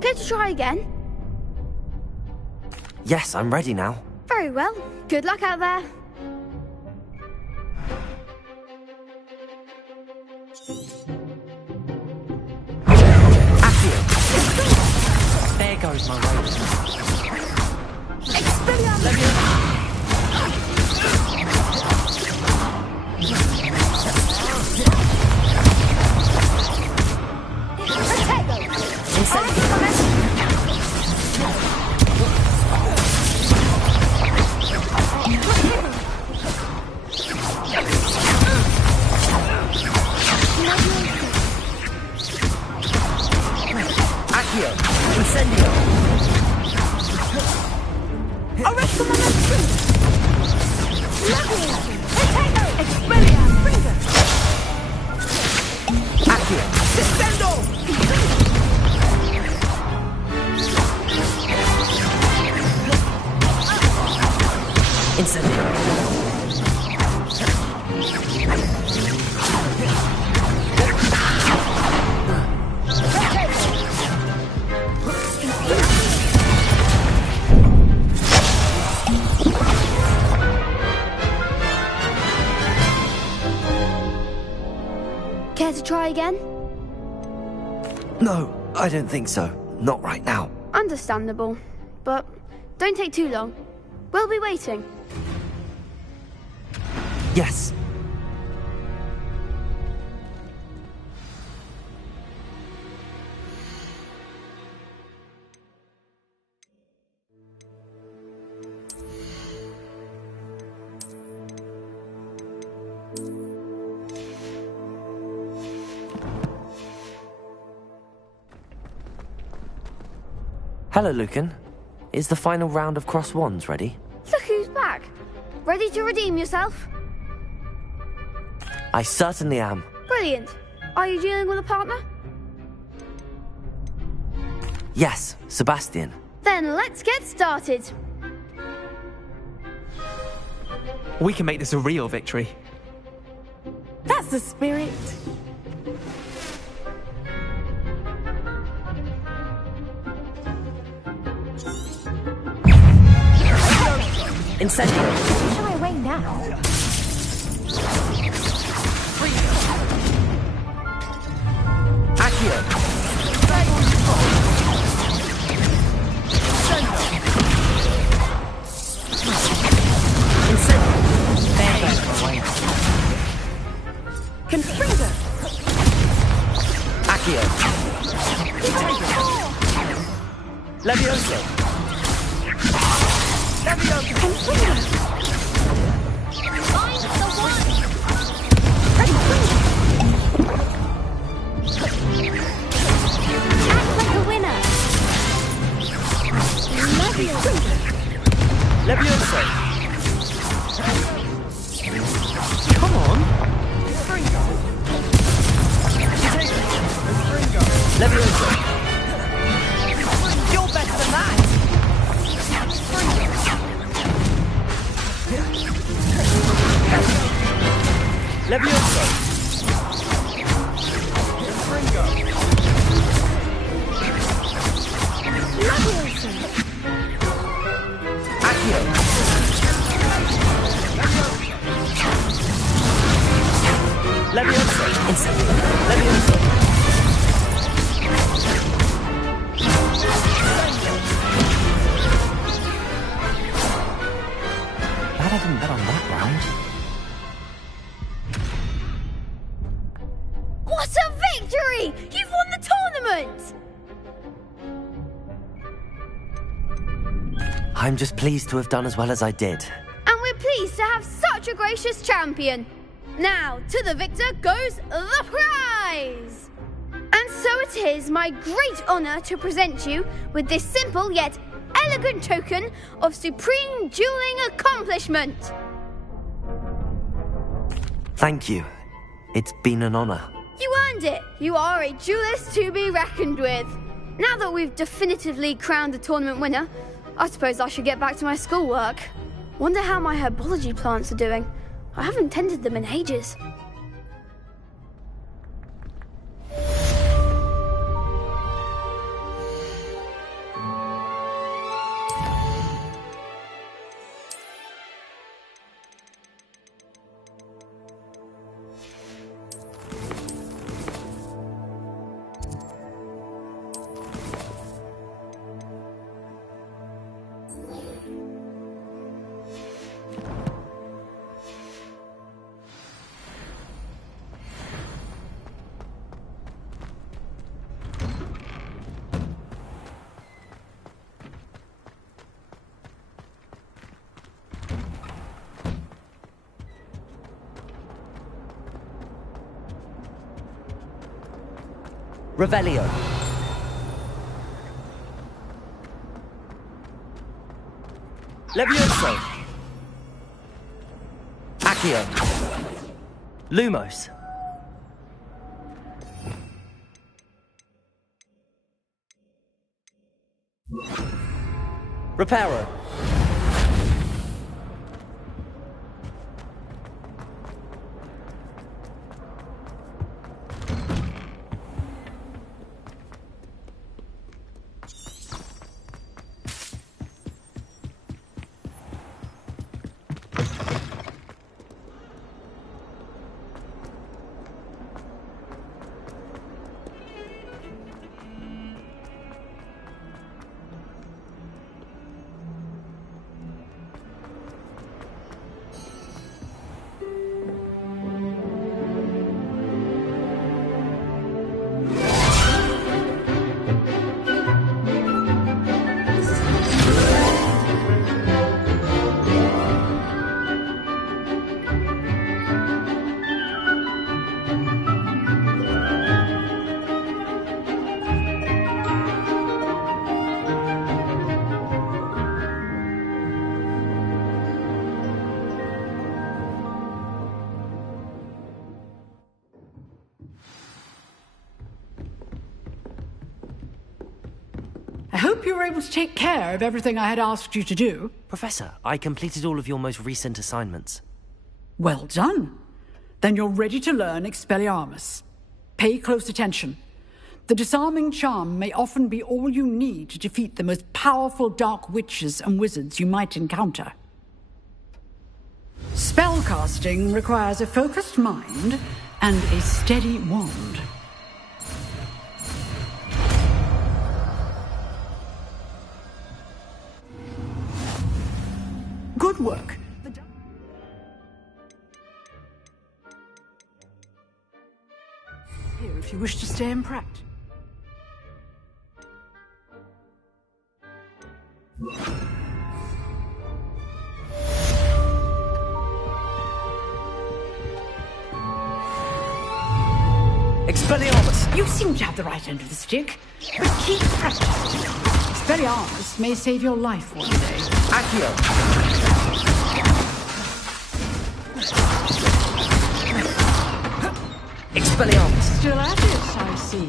Care to try again? Yes, I'm ready now. Very well. Good luck out there. Accio. There goes my rope. Accio. Incendio. Arresto momentum! Expelliarmus! Accio. Descendo! Incendio. Care to try again? No, I don't think so. Not right now. Understandable. But don't take too long. We'll be waiting. Yes. Hello, Lucan. Is the final round of cross wands ready? Look who's back. Ready to redeem yourself? I certainly am. Brilliant. Are you dealing with a partner? Yes, Sebastian. Then let's get started. We can make this a real victory. That's the spirit. Incendio. Shy away now. Accio. Incendio. There goes my way. Confringo! Accio. Levioso. Levioso. Confringo! I'm the one. Confringo! Act like a winner. Levioso! You're better than that! Levioso! Ringo! Levioso! Accio! Levioso! Incendio! Levioso! Glad I didn't bet on that round. What a victory! You've won the tournament! I'm just pleased to have done as well as I did. And we're pleased to have such a gracious champion. Now, to the victor goes the prize! And so it is my great honour to present you with this simple yet elegant token of supreme dueling accomplishment. Thank you. It's been an honour. You earned it. You are a duelist to be reckoned with. Now that we've definitively crowned the tournament winner, I suppose I should get back to my schoolwork. Wonder how my herbology plants are doing. I haven't tended them in ages. Revelio. Levioso. Accio. Lumos. Reparo. I hope you were able to take care of everything I had asked you to do. Professor, I completed all of your most recent assignments. Well done. Then you're ready to learn Expelliarmus. Pay close attention. The disarming charm may often be all you need to defeat the most powerful dark witches and wizards you might encounter. Spellcasting requires a focused mind and a steady wand. Good work. Here, if you wish to stay in practice. Expelliarmus! You seem to have the right end of the stick, but keep practicing. Expelliarmus may save your life one day. Accio! Expelliarmus! Still at it, I see.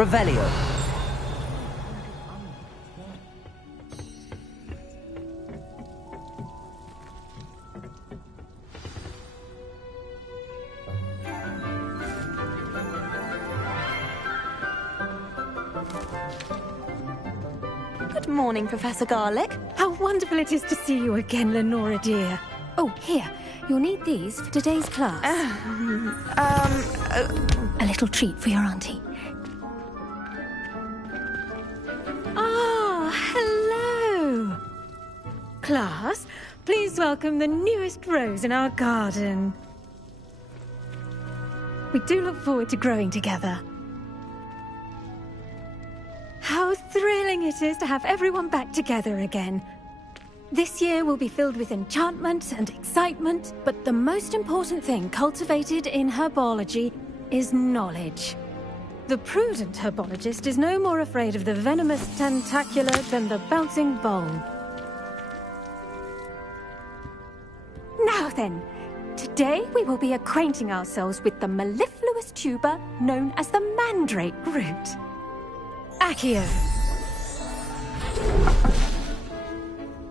Revelio. Good morning, Professor Garlick. How wonderful it is to see you again, Lenora dear. Oh, here. You'll need these for today's class. A little treat for your auntie. Ah, hello. Class, please welcome the newest rose in our garden. We do look forward to growing together. How thrilling it is to have everyone back together again. This year will be filled with enchantment and excitement, but the most important thing cultivated in herbology is knowledge. The prudent herbologist is no more afraid of the venomous tentacula than the bouncing bulb. Now then, today we will be acquainting ourselves with the mellifluous tuber known as the mandrake root. Accio.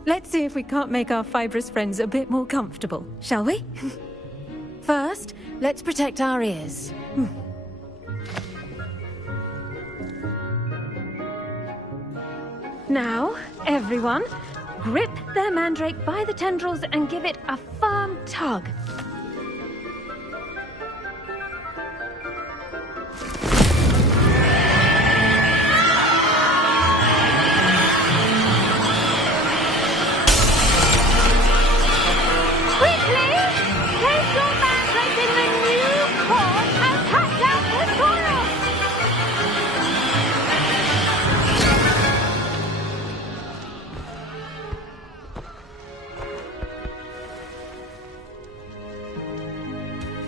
Let's see if we can't make our fibrous friends a bit more comfortable, shall we? First, let's protect our ears. Now, everyone, grip their mandrake by the tendrils and give it a firm tug.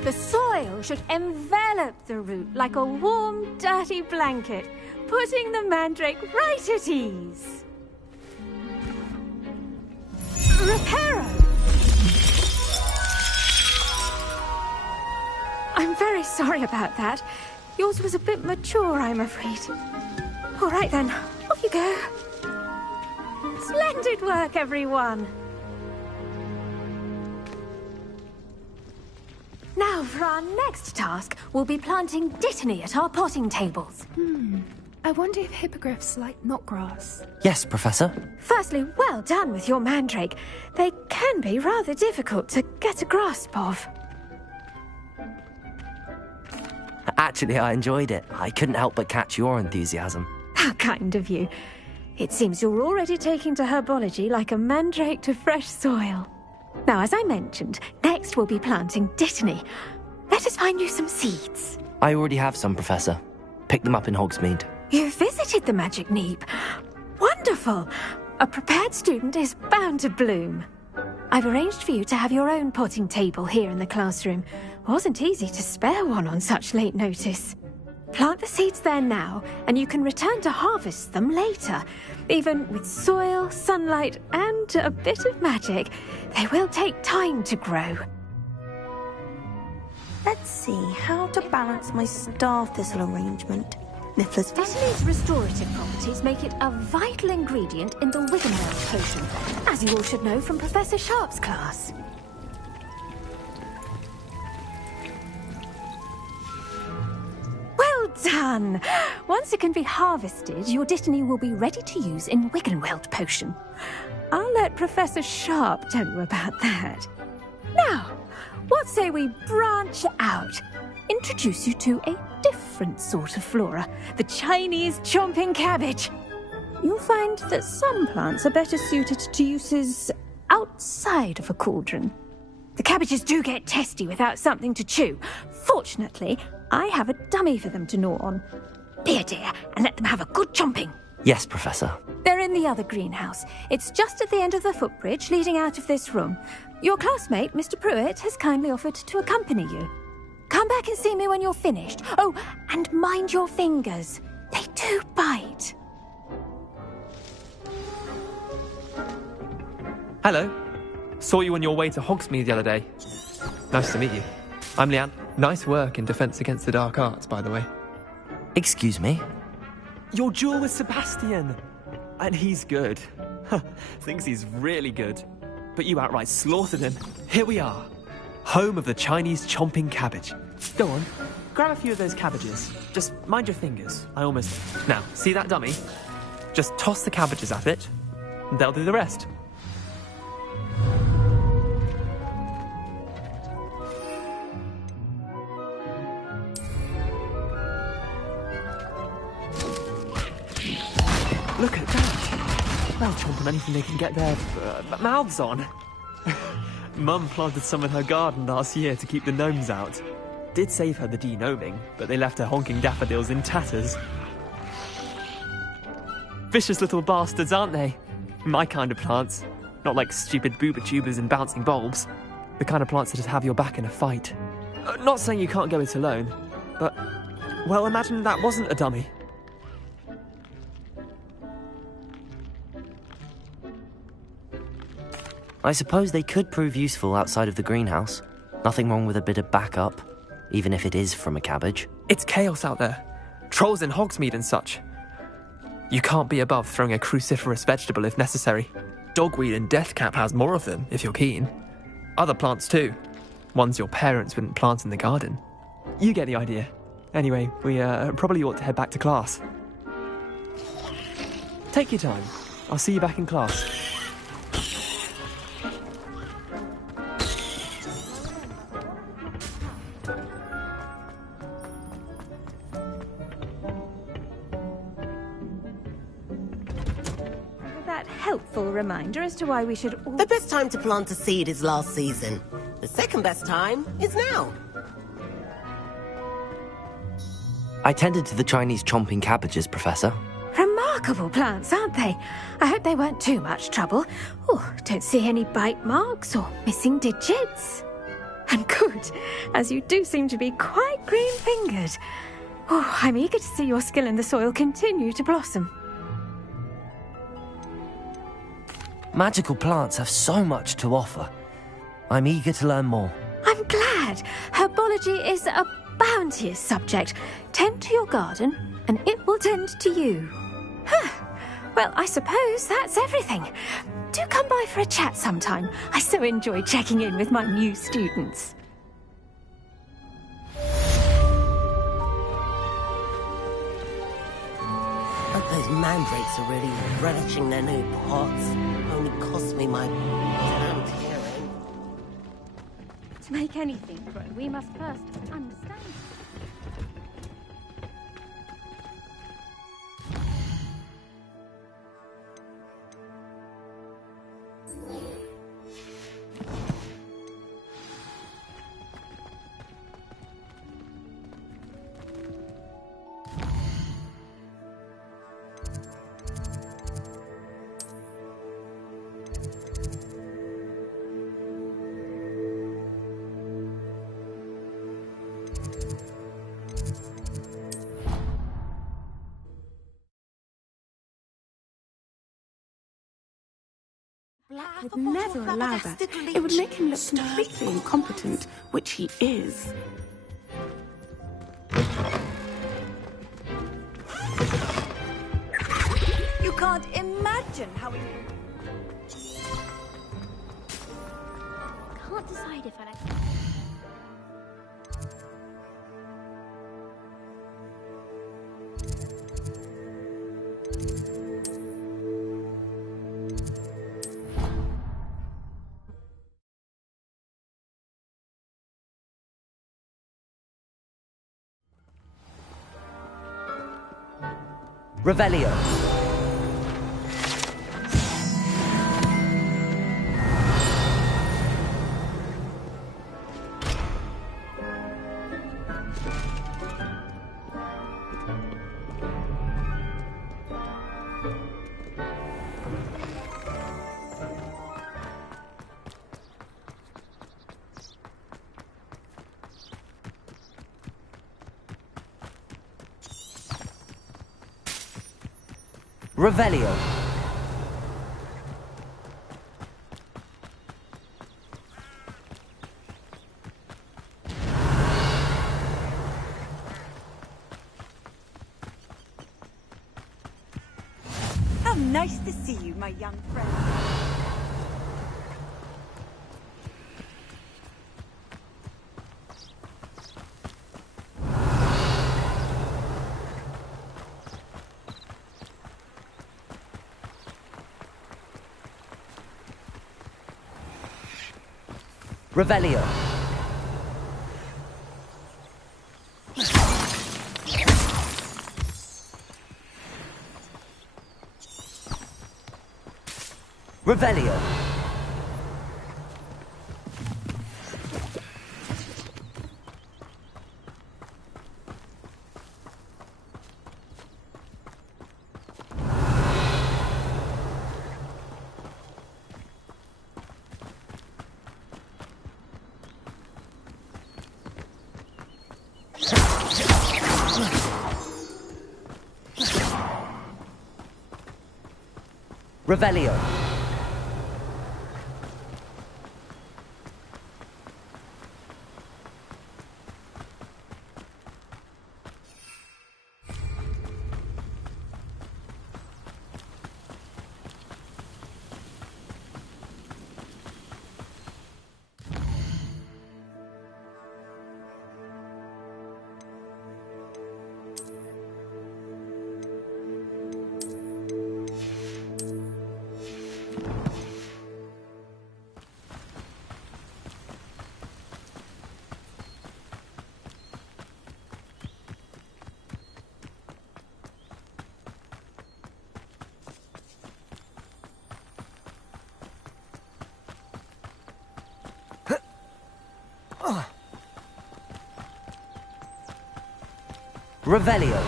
The soil should envelop the root like a warm, dirty blanket, putting the mandrake right at ease. Reparo! I'm very sorry about that. Yours was a bit mature, I'm afraid. All right then, off you go. Splendid work, everyone! Now, for our next task, we'll be planting dittany at our potting tables. I wonder if hippogriffs like knotgrass. Yes, Professor. Firstly, well done with your mandrake. They can be rather difficult to get a grasp of. Actually, I enjoyed it. I couldn't help but catch your enthusiasm. How kind of you. It seems you're already taking to herbology like a mandrake to fresh soil. Now, as I mentioned, next we'll be planting dittany. Let us find you some seeds. I already have some, Professor. Picked them up in Hogsmeade. You visited the Magic Neep. Wonderful! A prepared student is bound to bloom. I've arranged for you to have your own potting table here in the classroom. Wasn't easy to spare one on such late notice. Plant the seeds there now, and you can return to harvest them later. Even with soil, sunlight, and a bit of magic, they will take time to grow. Let's see how to balance my star thistle arrangement. Niffler's Dittany's restorative properties make it a vital ingredient in the Wiggenweld potion, as you all should know from Professor Sharp's class. Well done! Once it can be harvested, your dittany will be ready to use in Wiggenweld potion. I'll let Professor Sharp tell you about that. Now, what say we branch out? Introduce you to a different sort of flora, the Chinese chomping cabbage. You'll find that some plants are better suited to uses outside of a cauldron. The cabbages do get testy without something to chew. Fortunately, I have a dummy for them to gnaw on. Be a dear and let them have a good chomping. Yes, Professor. They're in the other greenhouse. It's just at the end of the footbridge leading out of this room. Your classmate, Mr. Pruitt, has kindly offered to accompany you. Come back and see me when you're finished. Oh, and mind your fingers. They do bite. Hello. Saw you on your way to Hogsmeade the other day. Nice to meet you. I'm Leanne. Nice work in Defense Against the Dark Arts, by the way. Excuse me? Your duel with Sebastian! And he's good. Thinks he's really good. But you outright slaughtered him. Here we are. Home of the Chinese chomping cabbage. Go on, grab a few of those cabbages. Just mind your fingers. Now, see that dummy? Just toss the cabbages at it, and they'll do the rest. Look at that. They'll chomp on anything they can get their mouths on. Mum planted some in her garden last year to keep the gnomes out. Did save her the de-gnoming, but they left her honking daffodils in tatters. Vicious little bastards, aren't they? My kind of plants. Not like stupid booba tubers and bouncing bulbs. The kind of plants that just have your back in a fight. Not saying you can't go it alone, but, well, imagine that wasn't a dummy. I suppose they could prove useful outside of the greenhouse. Nothing wrong with a bit of backup, even if it is from a cabbage. It's chaos out there. Trolls in Hogsmeade and such. You can't be above throwing a cruciferous vegetable if necessary. Dogweed and deathcap has more of them, if you're keen. Other plants too. Ones your parents wouldn't plant in the garden. You get the idea. Anyway, we probably ought to head back to class. Take your time. I'll see you back in class. Helpful reminder as to why we should all... The best time to plant a seed is last season. The second best time is now. I tended to the Chinese chomping cabbages, Professor. Remarkable plants, aren't they? I hope they weren't too much trouble. Oh, don't see any bite marks or missing digits. And good, as you do seem to be quite green-fingered. Oh, I'm eager to see your skill in the soil continue to blossom. Magical plants have so much to offer. I'm eager to learn more. I'm glad. Herbology is a bounteous subject. Tend to your garden, and it will tend to you. Well, I suppose that's everything. Do come by for a chat sometime. I so enjoy checking in with my new students. But those mandrakes are really relishing their new pots. Only cost me my damned hearing. To make anything grow, we must first understand. Would never allow that. It would make him look completely incompetent, which he is. You can't imagine how it... Can't decide if I like... Revelio. Revelio. How nice to see you, my young friend. Revelio. Revelio. Revelio. Revelio.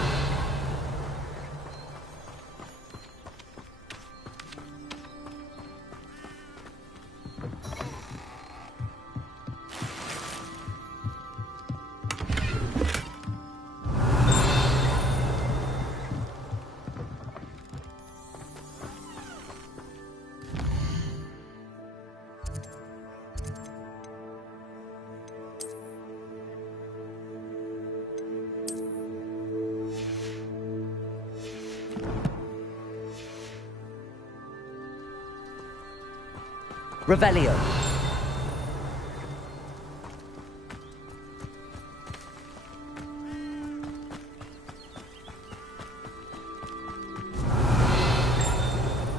Revelio.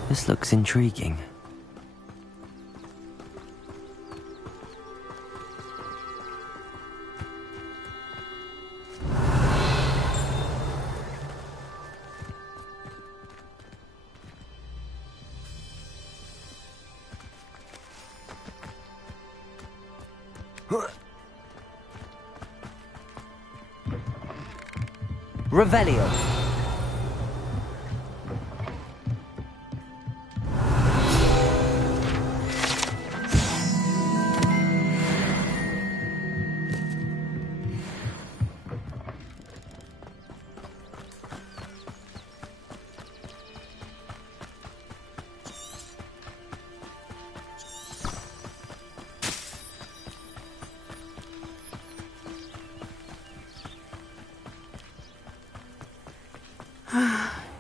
This looks intriguing. Revelio.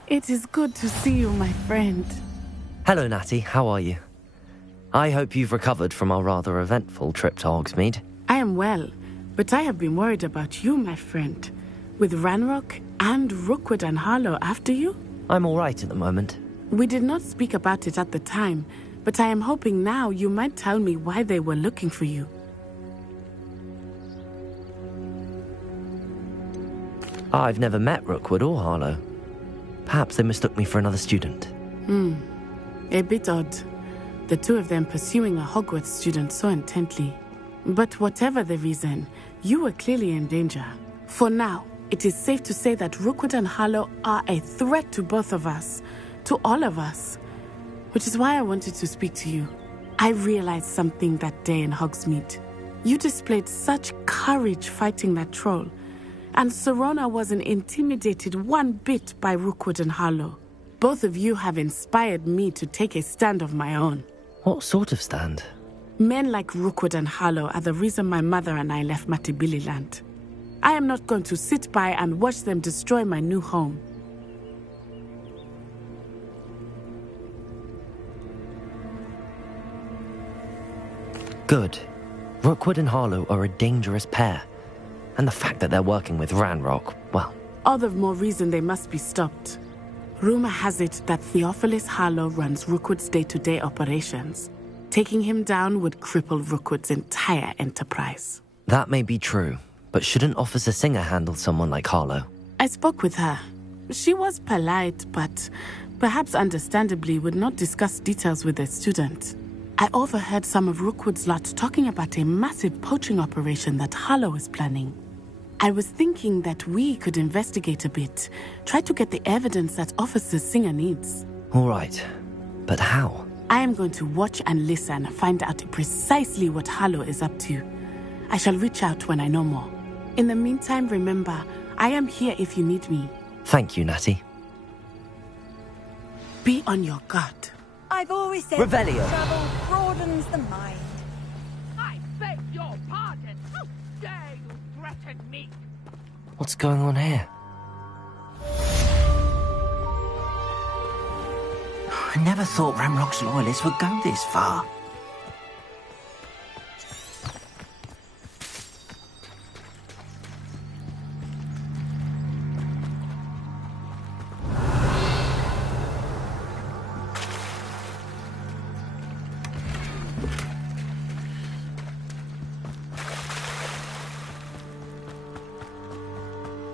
It is good to see you, my friend. Hello, Natty. How are you? I hope you've recovered from our rather eventful trip to Hogsmeade. I am well, but I have been worried about you, my friend. With Ranrock and Rookwood and Harlow after you? I'm all right at the moment. We did not speak about it at the time, but I am hoping now you might tell me why they were looking for you. I've never met Rookwood or Harlow. Perhaps they mistook me for another student. A bit odd. The two of them pursuing a Hogwarts student so intently. But whatever the reason, you were clearly in danger. For now, it is safe to say that Rookwood and Harlow are a threat to both of us. To all of us. Which is why I wanted to speak to you. I realized something that day in Hogsmeade. You displayed such courage fighting that troll. And Serona wasn't intimidated one bit by Rookwood and Harlow. Both of you have inspired me to take a stand of my own. What sort of stand? Men like Rookwood and Harlow are the reason my mother and I left Matibili land. I am not going to sit by and watch them destroy my new home. Good. Rookwood and Harlow are a dangerous pair. And the fact that they're working with Ranrock, well... All the more reason they must be stopped. Rumor has it that Theophilus Harlow runs Rookwood's day-to-day operations. Taking him down would cripple Rookwood's entire enterprise. That may be true, but shouldn't Officer Singer handle someone like Harlow? I spoke with her. She was polite, but perhaps understandably would not discuss details with a student. I overheard some of Rookwood's lot talking about a massive poaching operation that Harlow is planning. I was thinking that we could investigate a bit, try to get the evidence that Officer Singer needs. All right, but how? I am going to watch and listen, find out precisely what Harlow is up to. I shall reach out when I know more. In the meantime, remember, I am here if you need me. Thank you, Natty. Be on your guard. I've always said Revelio. travel broadens the mind. I beg your pardon. How dare you threaten me? What's going on here? I never thought Ranrock's loyalists would go this far.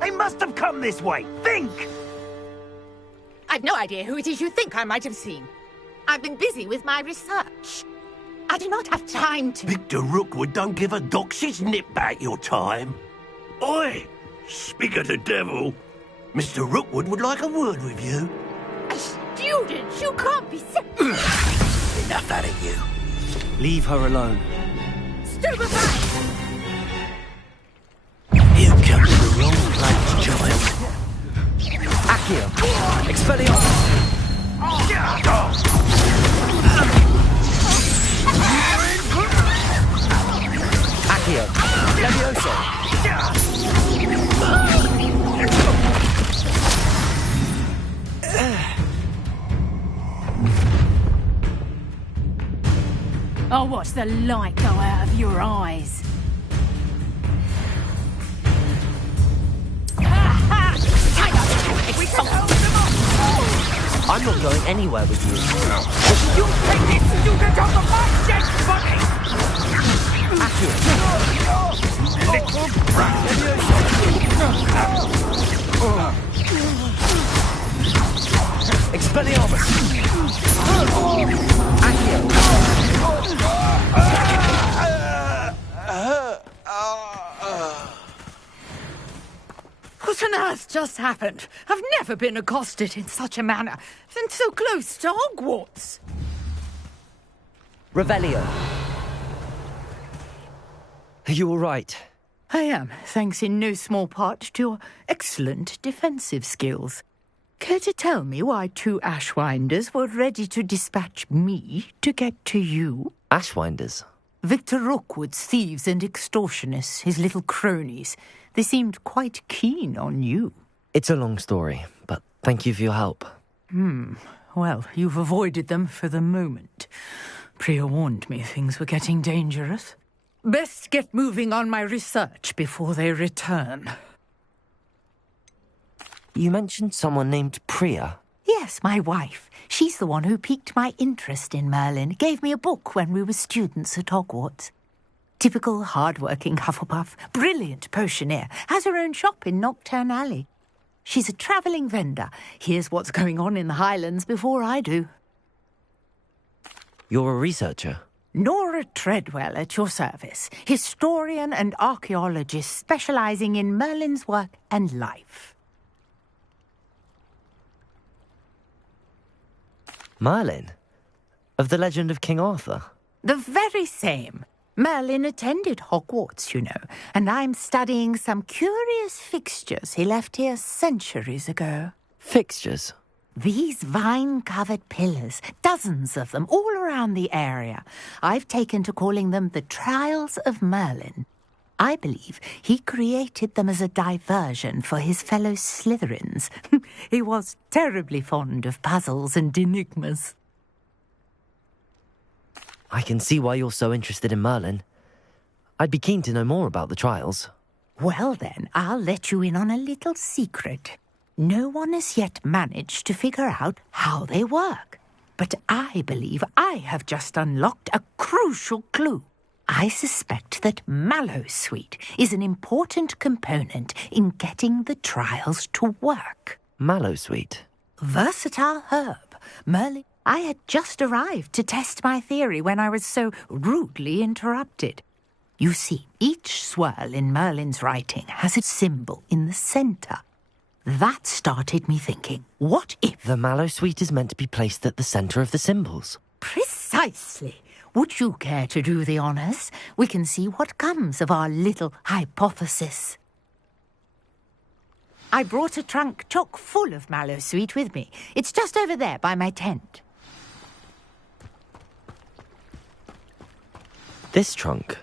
They must have come this way. Think! I've no idea who it is you think I might have seen. I've been busy with my research. I do not have time to... Victor Rookwood don't give a doxy's nip back your time. Oi! Speak of the devil. Mr. Rookwood would like a word with you. A student? You can't be... Enough out of you. Leave her alone. Stupefy! You come to the wrong place, child. Accio! Expelliarmus! Accio! Levioso! I'll watch the light go out of your eyes. I'm not going anywhere with you. You take this student off of my dead body! Little brat! Expelliarmus! Accio! What on earth just happened? I've never been accosted in such a manner, and so close to Hogwarts. Revelio. Are you all right? I am, thanks in no small part to your excellent defensive skills. Care to tell me why two Ashwinders were ready to dispatch me to get to you? Ashwinders? Victor Rookwood's thieves and extortionists, his little cronies. They seemed quite keen on you. It's a long story, but thank you for your help. Well, you've avoided them for the moment. Priya warned me things were getting dangerous. Best get moving on my research before they return. You mentioned someone named Priya. Yes, my wife. She's the one who piqued my interest in Merlin. Gave me a book when we were students at Hogwarts. Typical hard-working Hufflepuff, brilliant potioneer, has her own shop in Nocturne Alley. She's a travelling vendor. Hears what's going on in the Highlands before I do. You're a researcher? Nora Treadwell at your service, historian and archaeologist specialising in Merlin's work and life. Merlin? Of the legend of King Arthur? The very same. Merlin attended Hogwarts, you know, and I'm studying some curious fixtures he left here centuries ago. Fixtures? These vine-covered pillars, dozens of them, all around the area. I've taken to calling them the Trials of Merlin. I believe he created them as a diversion for his fellow Slytherins. He was terribly fond of puzzles and enigmas. I can see why you're so interested in Merlin. I'd be keen to know more about the trials. Well then, I'll let you in on a little secret. No one has yet managed to figure out how they work. But I believe I have just unlocked a crucial clue. I suspect that Mallowsweet is an important component in getting the trials to work. Mallowsweet? Versatile herb. Merlin, I had just arrived to test my theory when I was so rudely interrupted. You see, each swirl in Merlin's writing has a symbol in the centre. That started me thinking, what if... The Mallowsweet is meant to be placed at the centre of the symbols. Precisely. Would you care to do the honours? We can see what comes of our little hypothesis. I brought a trunk chock full of Mallowsweet with me. It's just over there by my tent. This trunk?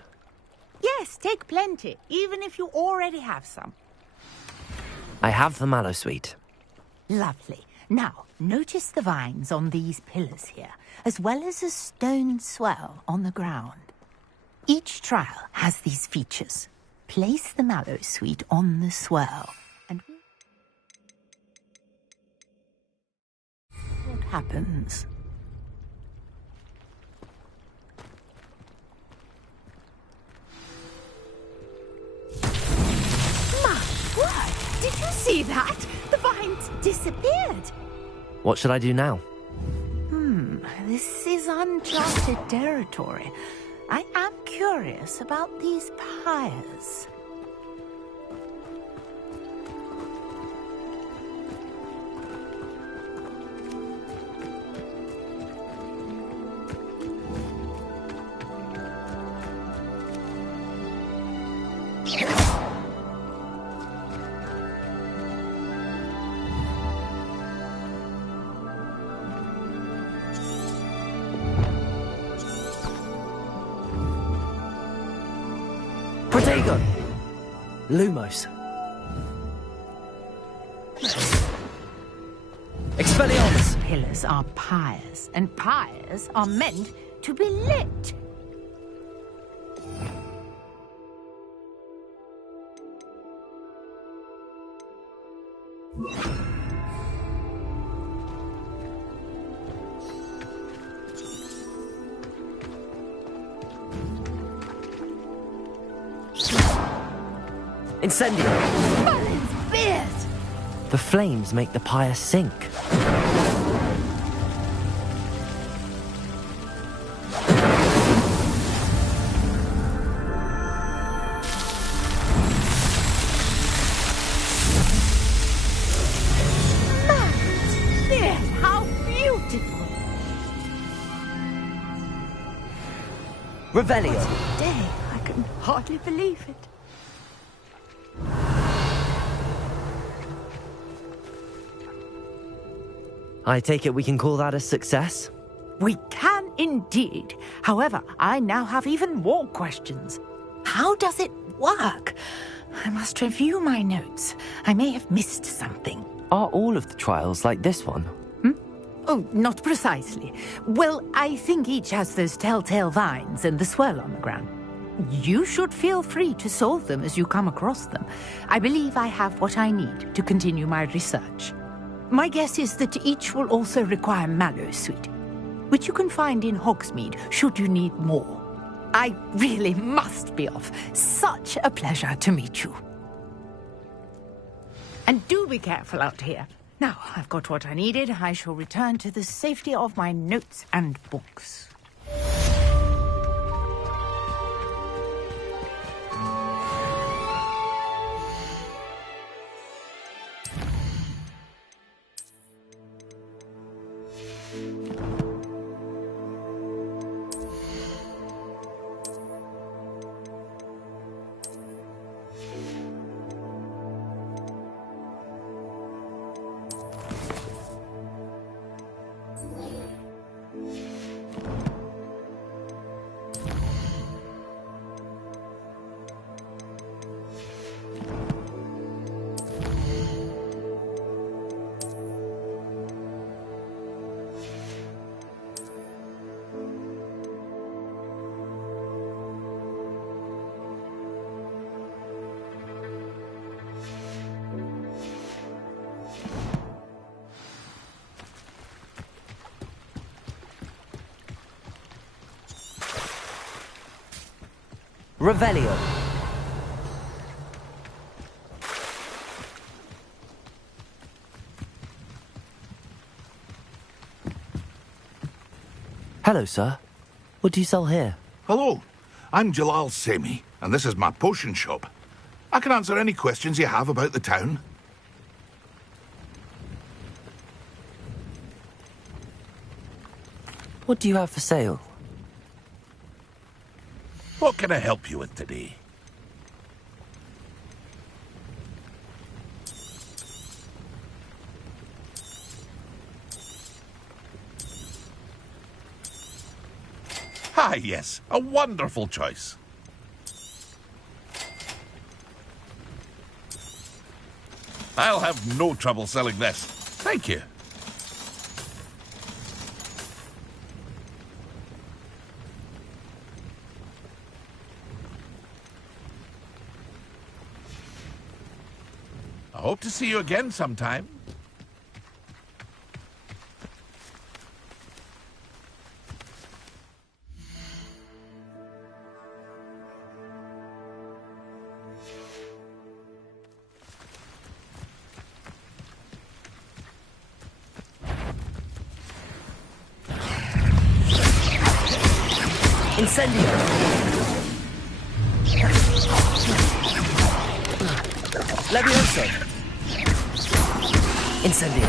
Yes, take plenty, even if you already have some. I have the Mallowsweet. Lovely. Now, notice the vines on these pillars here, as well as a stone swell on the ground. Each trial has these features. Place the Mallowsweet on the swell, and what happens? My word! Did you see that? The vines disappeared. What should I do now? This is uncharted territory. I am curious about these pyres. Protego! Lumos. Expelliarmus! Pillars are pyres, and pyres are meant to be lit. Incendio! Merlin's beard! The flames make the pyre sink. Merlin's beard! How beautiful! Revelio! Today, I can hardly believe it. I take it we can call that a success? We can indeed. However, I now have even more questions. How does it work? I must review my notes. I may have missed something. Are all of the trials like this one? Oh, not precisely. Well, I think each has those telltale vines and the swirl on the ground. You should feel free to solve them as you come across them. I believe I have what I need to continue my research. My guess is that each will also require Mallowsweet, which you can find in Hogsmeade should you need more. I really must be off. Such a pleasure to meet you. And do be careful out here. Now, I've got what I needed. I shall return to the safety of my notes and books. Revelio. Hello, sir. What do you sell here? Hello, I'm Jalal Semi, and this is my potion shop. I can answer any questions you have about the town. What do you have for sale? What can I help you with today? Ah, yes, a wonderful choice. I'll have no trouble selling this. Thank you. I hope to see you again sometime. Incendio! Levioso! Incendio!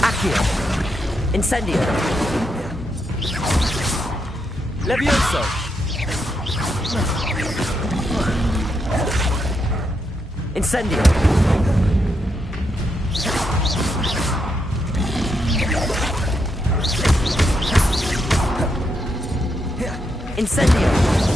Accio! Incendio! Levioso! Incendio! Incendio!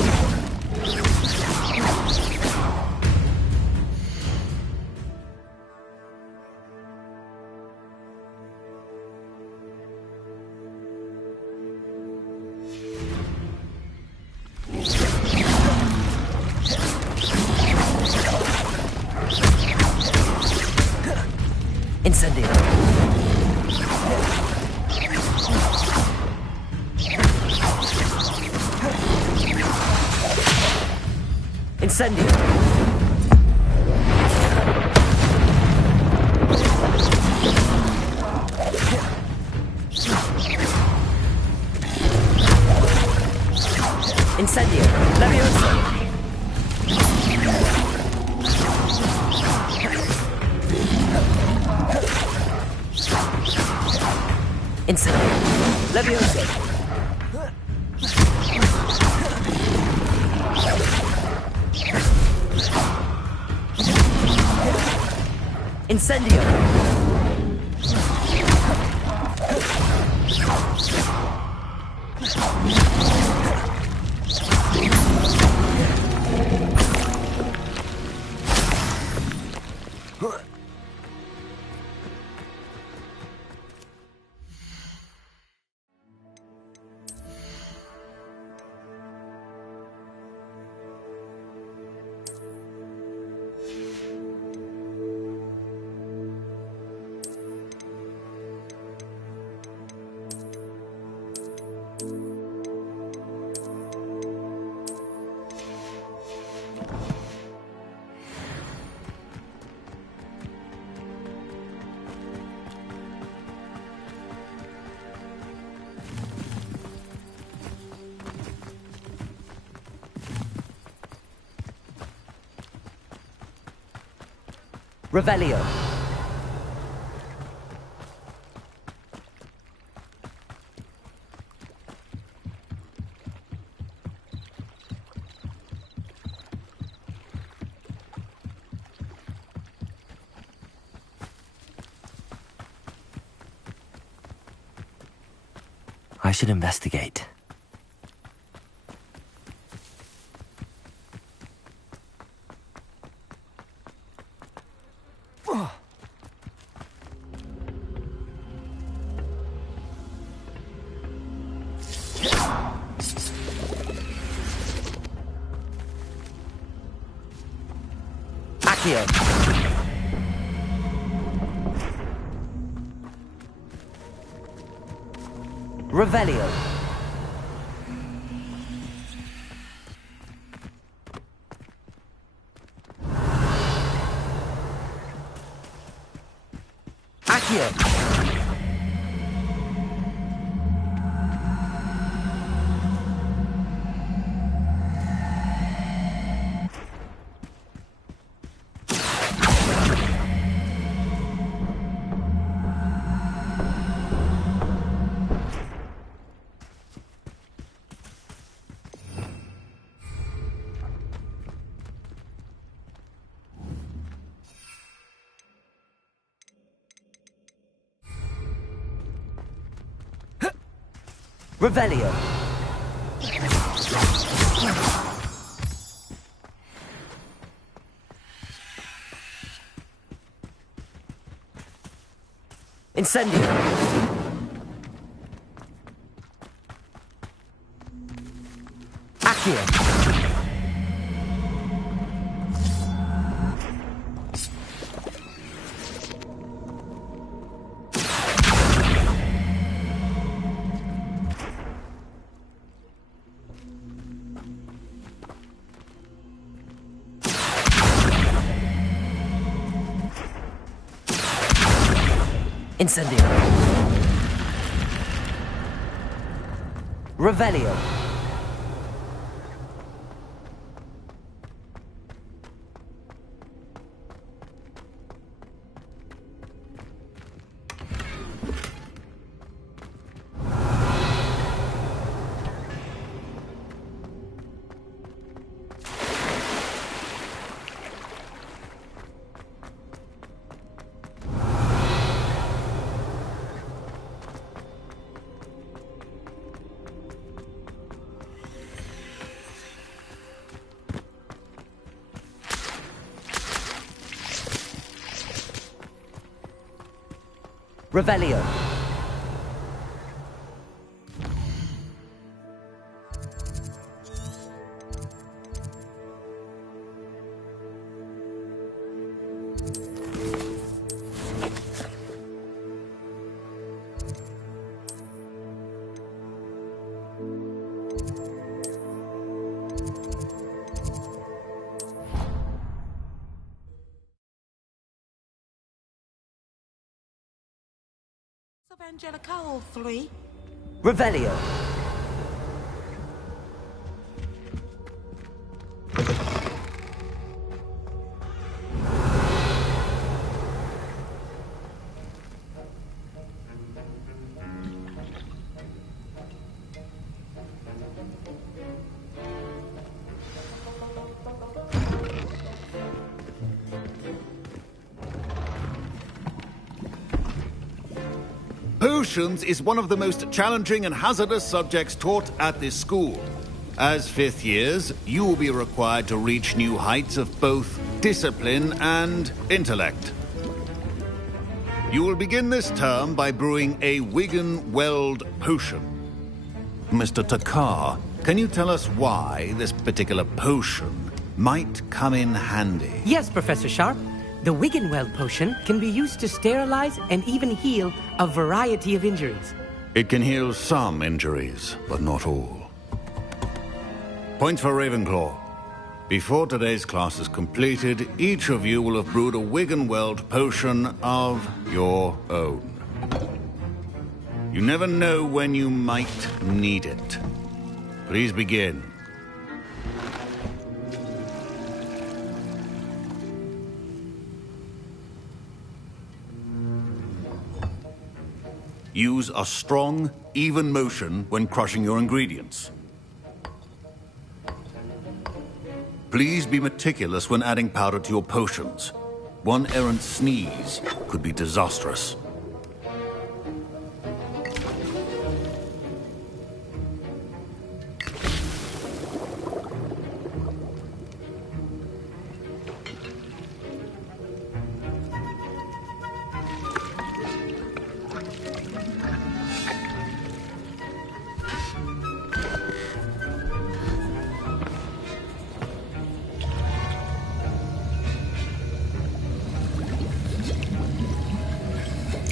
Incendio! Incendio! Incendio! Levioso! Incendio! Levioso! Incendio! Revelio. I should investigate. Accio. Revelio. Accio. Revelio. Incendio. Accio. Incendio. Revelio. Revelio. Angelica 3. Revelio. Potions is one of the most challenging and hazardous subjects taught at this school. As fifth years, you will be required to reach new heights of both discipline and intellect. You will begin this term by brewing a Wiggenweld potion. Mr. Takar, can you tell us why this particular potion might come in handy? Yes, Professor Sharp. The Wiggenweld potion can be used to sterilize and even heal a variety of injuries. It can heal some injuries, but not all. Points for Ravenclaw. Before today's class is completed, each of you will have brewed a Wiggenweld potion of your own. You never know when you might need it. Please begin. Use a strong, even motion when crushing your ingredients. Please be meticulous when adding powder to your potions. One errant sneeze could be disastrous.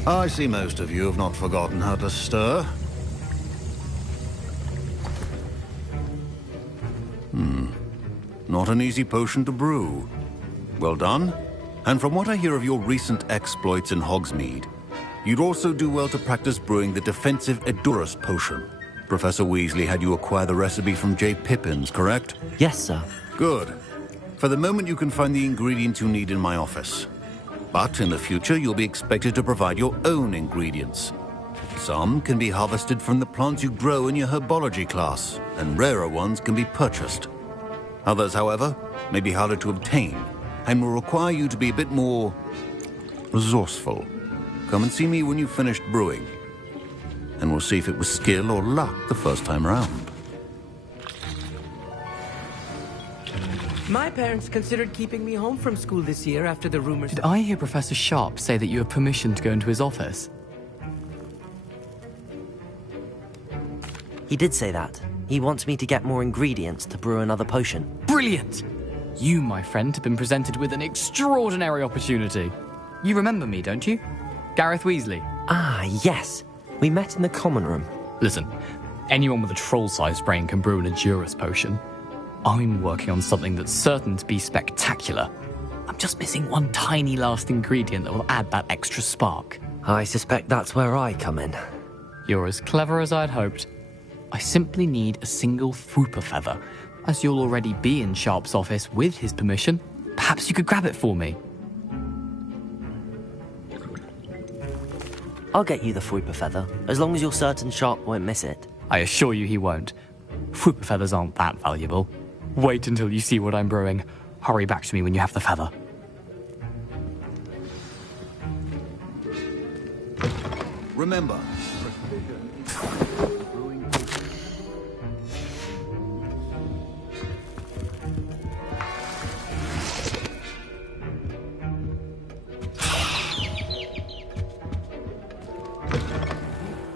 I see most of you have not forgotten how to stir. Not an easy potion to brew. Well done. And from what I hear of your recent exploits in Hogsmeade, you'd also do well to practice brewing the defensive Edurus potion. Professor Weasley had you acquire the recipe from J. Pippins, correct? Yes, sir. Good. For the moment, you can find the ingredients you need in my office. But in the future, you'll be expected to provide your own ingredients. Some can be harvested from the plants you grow in your herbology class, and rarer ones can be purchased. Others, however, may be harder to obtain, and will require you to be a bit more resourceful. Come and see me when you've finished brewing, and we'll see if it was skill or luck the first time around. My parents considered keeping me home from school this year after the rumors... Did I hear Professor Sharp say that you have permission to go into his office? He did say that. He wants me to get more ingredients to brew another potion. Brilliant! You, my friend, have been presented with an extraordinary opportunity. You remember me, don't you? Gareth Weasley. Ah, yes. We met in the common room. Listen, anyone with a troll-sized brain can brew an Edurus potion. I'm working on something that's certain to be spectacular. I'm just missing one tiny last ingredient that will add that extra spark. I suspect that's where I come in. You're as clever as I'd hoped. I simply need a single Fwooper feather. As you'll already be in Sharp's office with his permission, perhaps you could grab it for me. I'll get you the Fwooper feather, as long as you're certain Sharp won't miss it. I assure you he won't. Fwooper feathers aren't that valuable. Wait until you see what I'm brewing. Hurry back to me when you have the feather. Remember,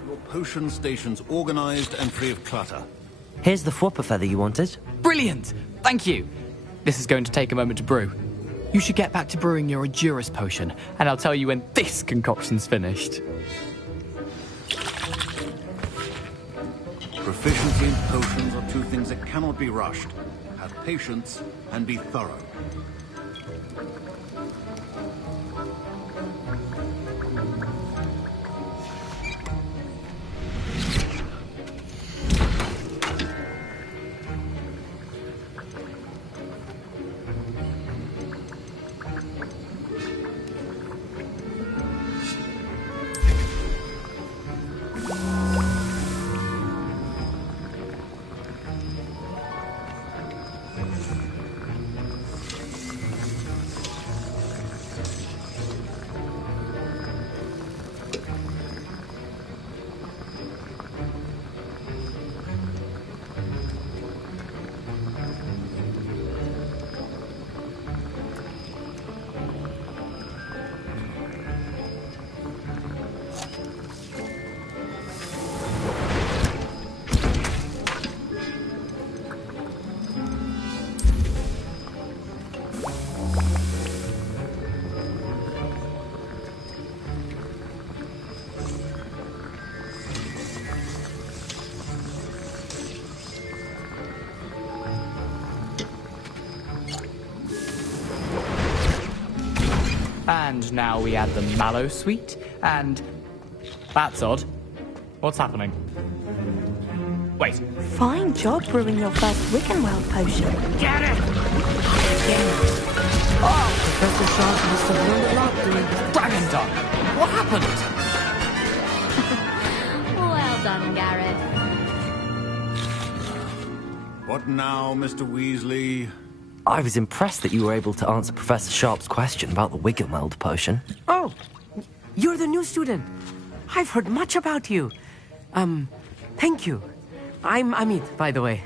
your potion station's organized and free of clutter. Here's the Fwooper feather you wanted. Brilliant! Thank you! This is going to take a moment to brew. You should get back to brewing your Edurus potion, and I'll tell you when this concoction's finished. Proficiency in potions are two things that cannot be rushed. Have patience and be thorough. And now we add the mallow sweet, and... That's odd. What's happening? Wait. Fine job brewing your first Wiccanweld potion. Get it! Oh! Professor Sharp must have learned a lot doing Dragon Dunk. What happened? Well done, Gareth. What now, Mr. Weasley? I was impressed that you were able to answer Professor Sharp's question about the Wiggenweld potion. Oh, you're the new student. I've heard much about you. Thank you. I'm Amit, by the way.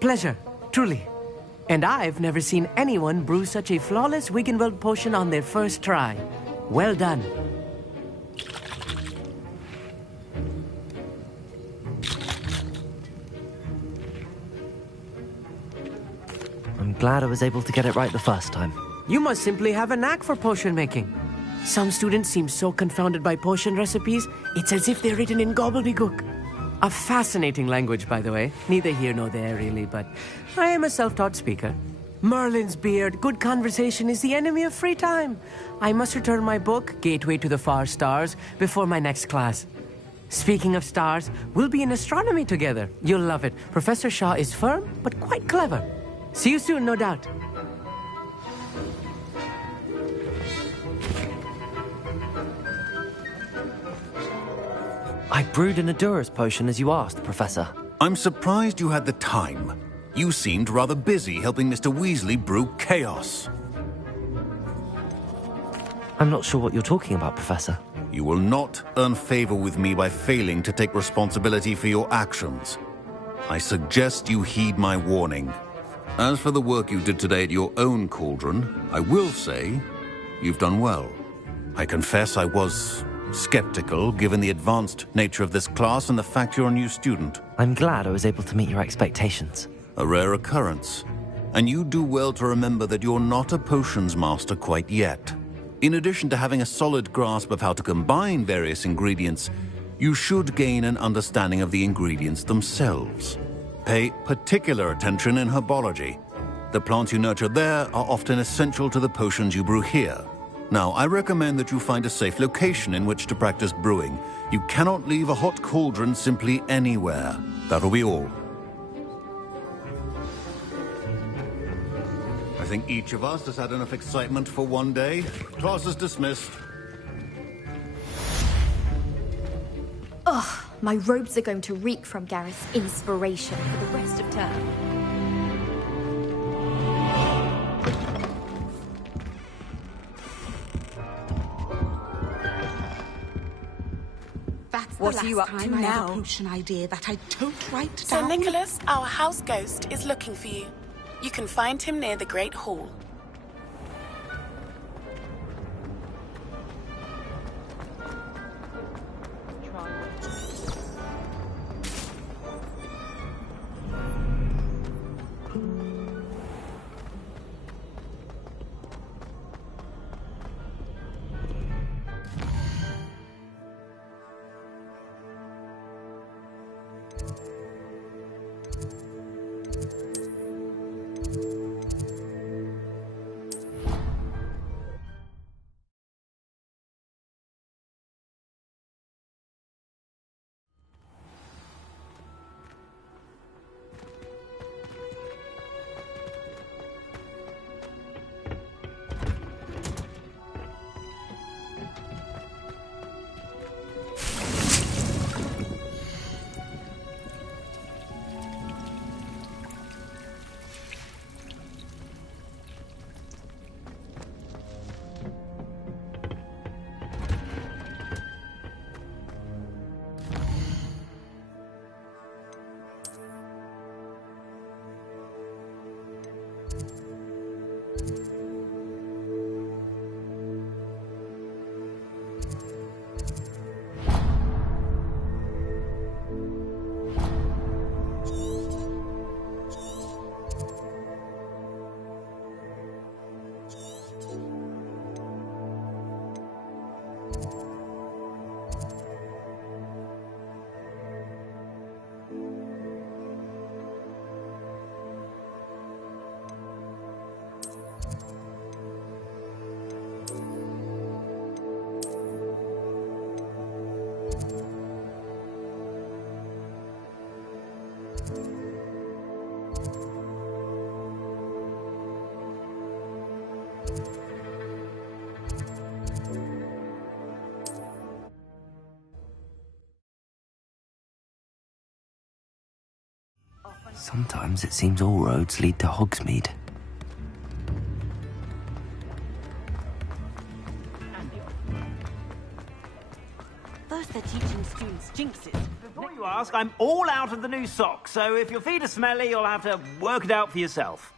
Pleasure, truly. And I've never seen anyone brew such a flawless Wiggenweld potion on their first try. Well done. I'm glad I was able to get it right the first time. You must simply have a knack for potion making. Some students seem so confounded by potion recipes, it's as if they're written in gobbledygook. A fascinating language, by the way. Neither here nor there, really, but I am a self-taught speaker. Merlin's beard, good conversation is the enemy of free time. I must return my book, Gateway to the Far Stars, before my next class. Speaking of stars, we'll be in astronomy together. You'll love it. Professor Shaw is firm, but quite clever. See you soon, no doubt. I brewed an Adura's potion as you asked, Professor. I'm surprised you had the time. You seemed rather busy helping Mr. Weasley brew chaos. I'm not sure what you're talking about, Professor. You will not earn favor with me by failing to take responsibility for your actions. I suggest you heed my warning. As for the work you did today at your own cauldron, I will say you've done well. I confess I was skeptical, given the advanced nature of this class and the fact you're a new student. I'm glad I was able to meet your expectations. A rare occurrence. And you do well to remember that you're not a potions master quite yet. In addition to having a solid grasp of how to combine various ingredients, you should gain an understanding of the ingredients themselves. Pay particular attention in herbology. The plants you nurture there are often essential to the potions you brew here. Now, I recommend that you find a safe location in which to practice brewing. You cannot leave a hot cauldron simply anywhere. That'll be all. I think each of us has had enough excitement for one day. Class is dismissed. Ugh, my robes are going to reek from Gareth's inspiration for the rest of term. That's What the are you last up to time I had now? a potion idea that I don't write Sir down. Nicholas, our house ghost, is looking for you. You can find him near the Great Hall. Sometimes it seems all roads lead to Hogsmeade. First they're teaching students jinxes. Before you ask, I'm all out of the new socks, so if your feet are smelly, you'll have to work it out for yourself.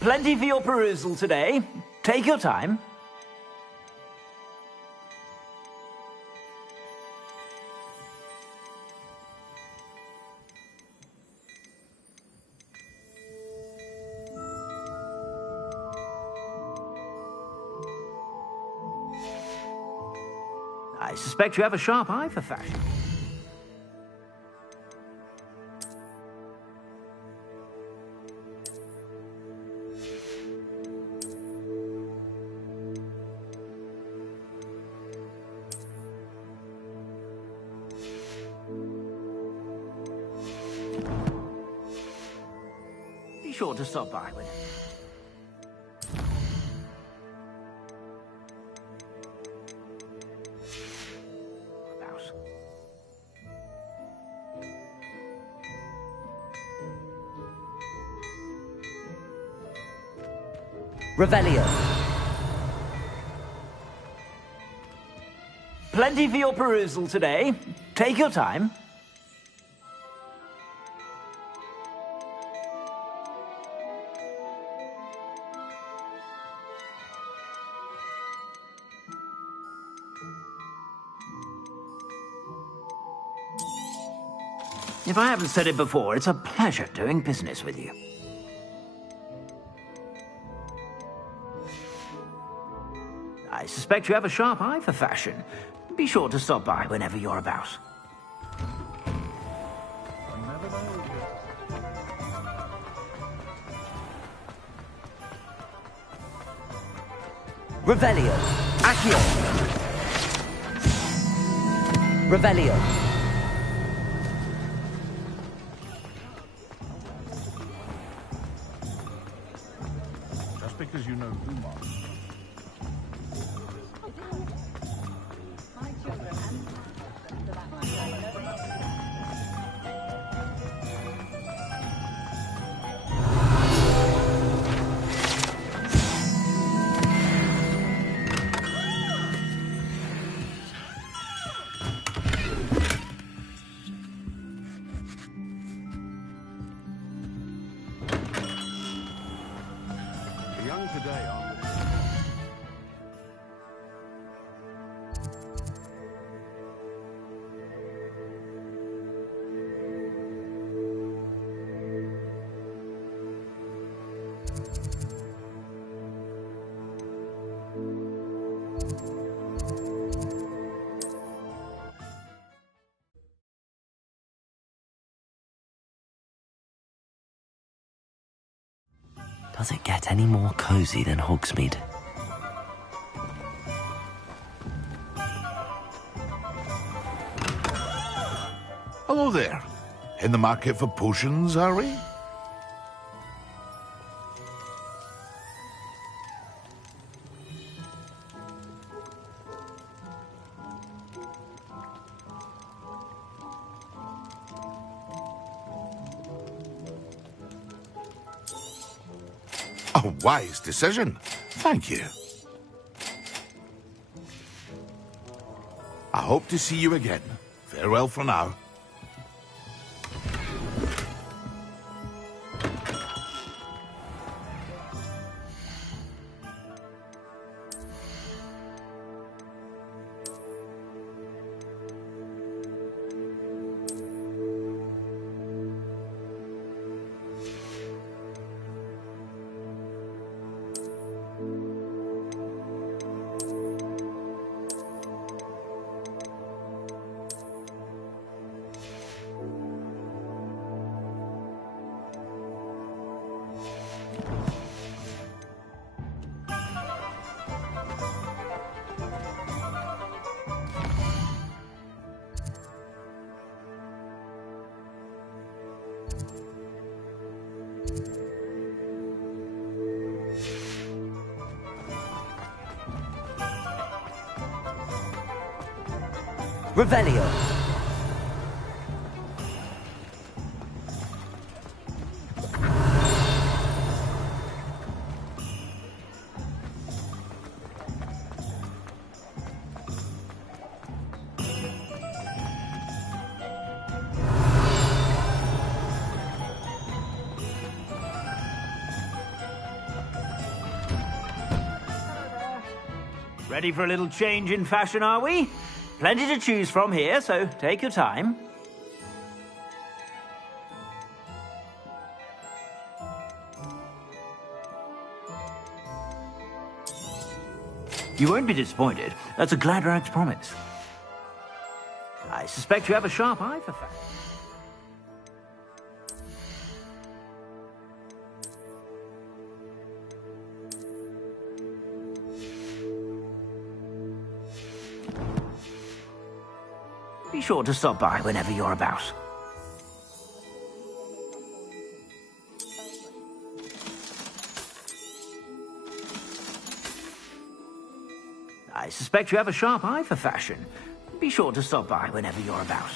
Plenty for your perusal today. Take your time. suspect you have a sharp eye for fashion. Be sure to stop by with it. Revelio. Plenty for your perusal today. Take your time. If I haven't said it before, it's a pleasure doing business with you. I suspect you have a sharp eye for fashion. Be sure to stop by whenever you're about. Revelio. Accio. Revelio. Just because you know Umar. Young today, aren't they? Does it get any more cozy than Hogsmeade? Hello there. In the market for potions, are we? A wise decision. Thank you. I hope to see you again. Farewell for now. Revelio. Ready for a little change in fashion, are we? Plenty to choose from here, so take your time. You won't be disappointed. That's a Gladrag's promise. I suspect you have a sharp eye for fashion. Be sure to stop by whenever you're about. I suspect you have a sharp eye for fashion. Be sure to stop by whenever you're about.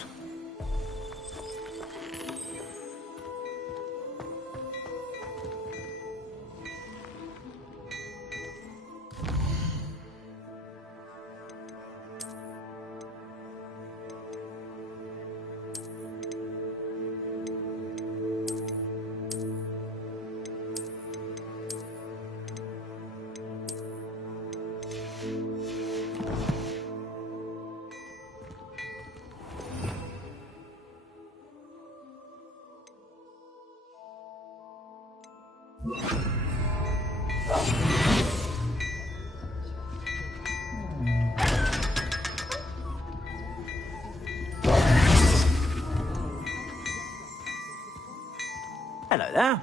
Hello there.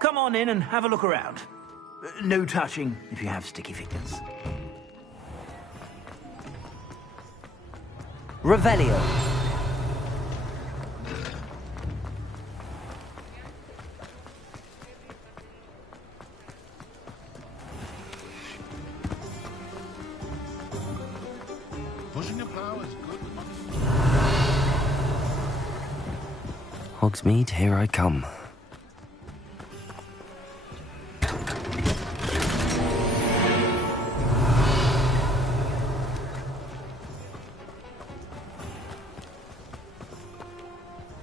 Come on in and have a look around. No touching if you have sticky fingers. Revelio. Pushing your power is good. Hogsmeade, here I come.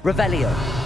Revelio.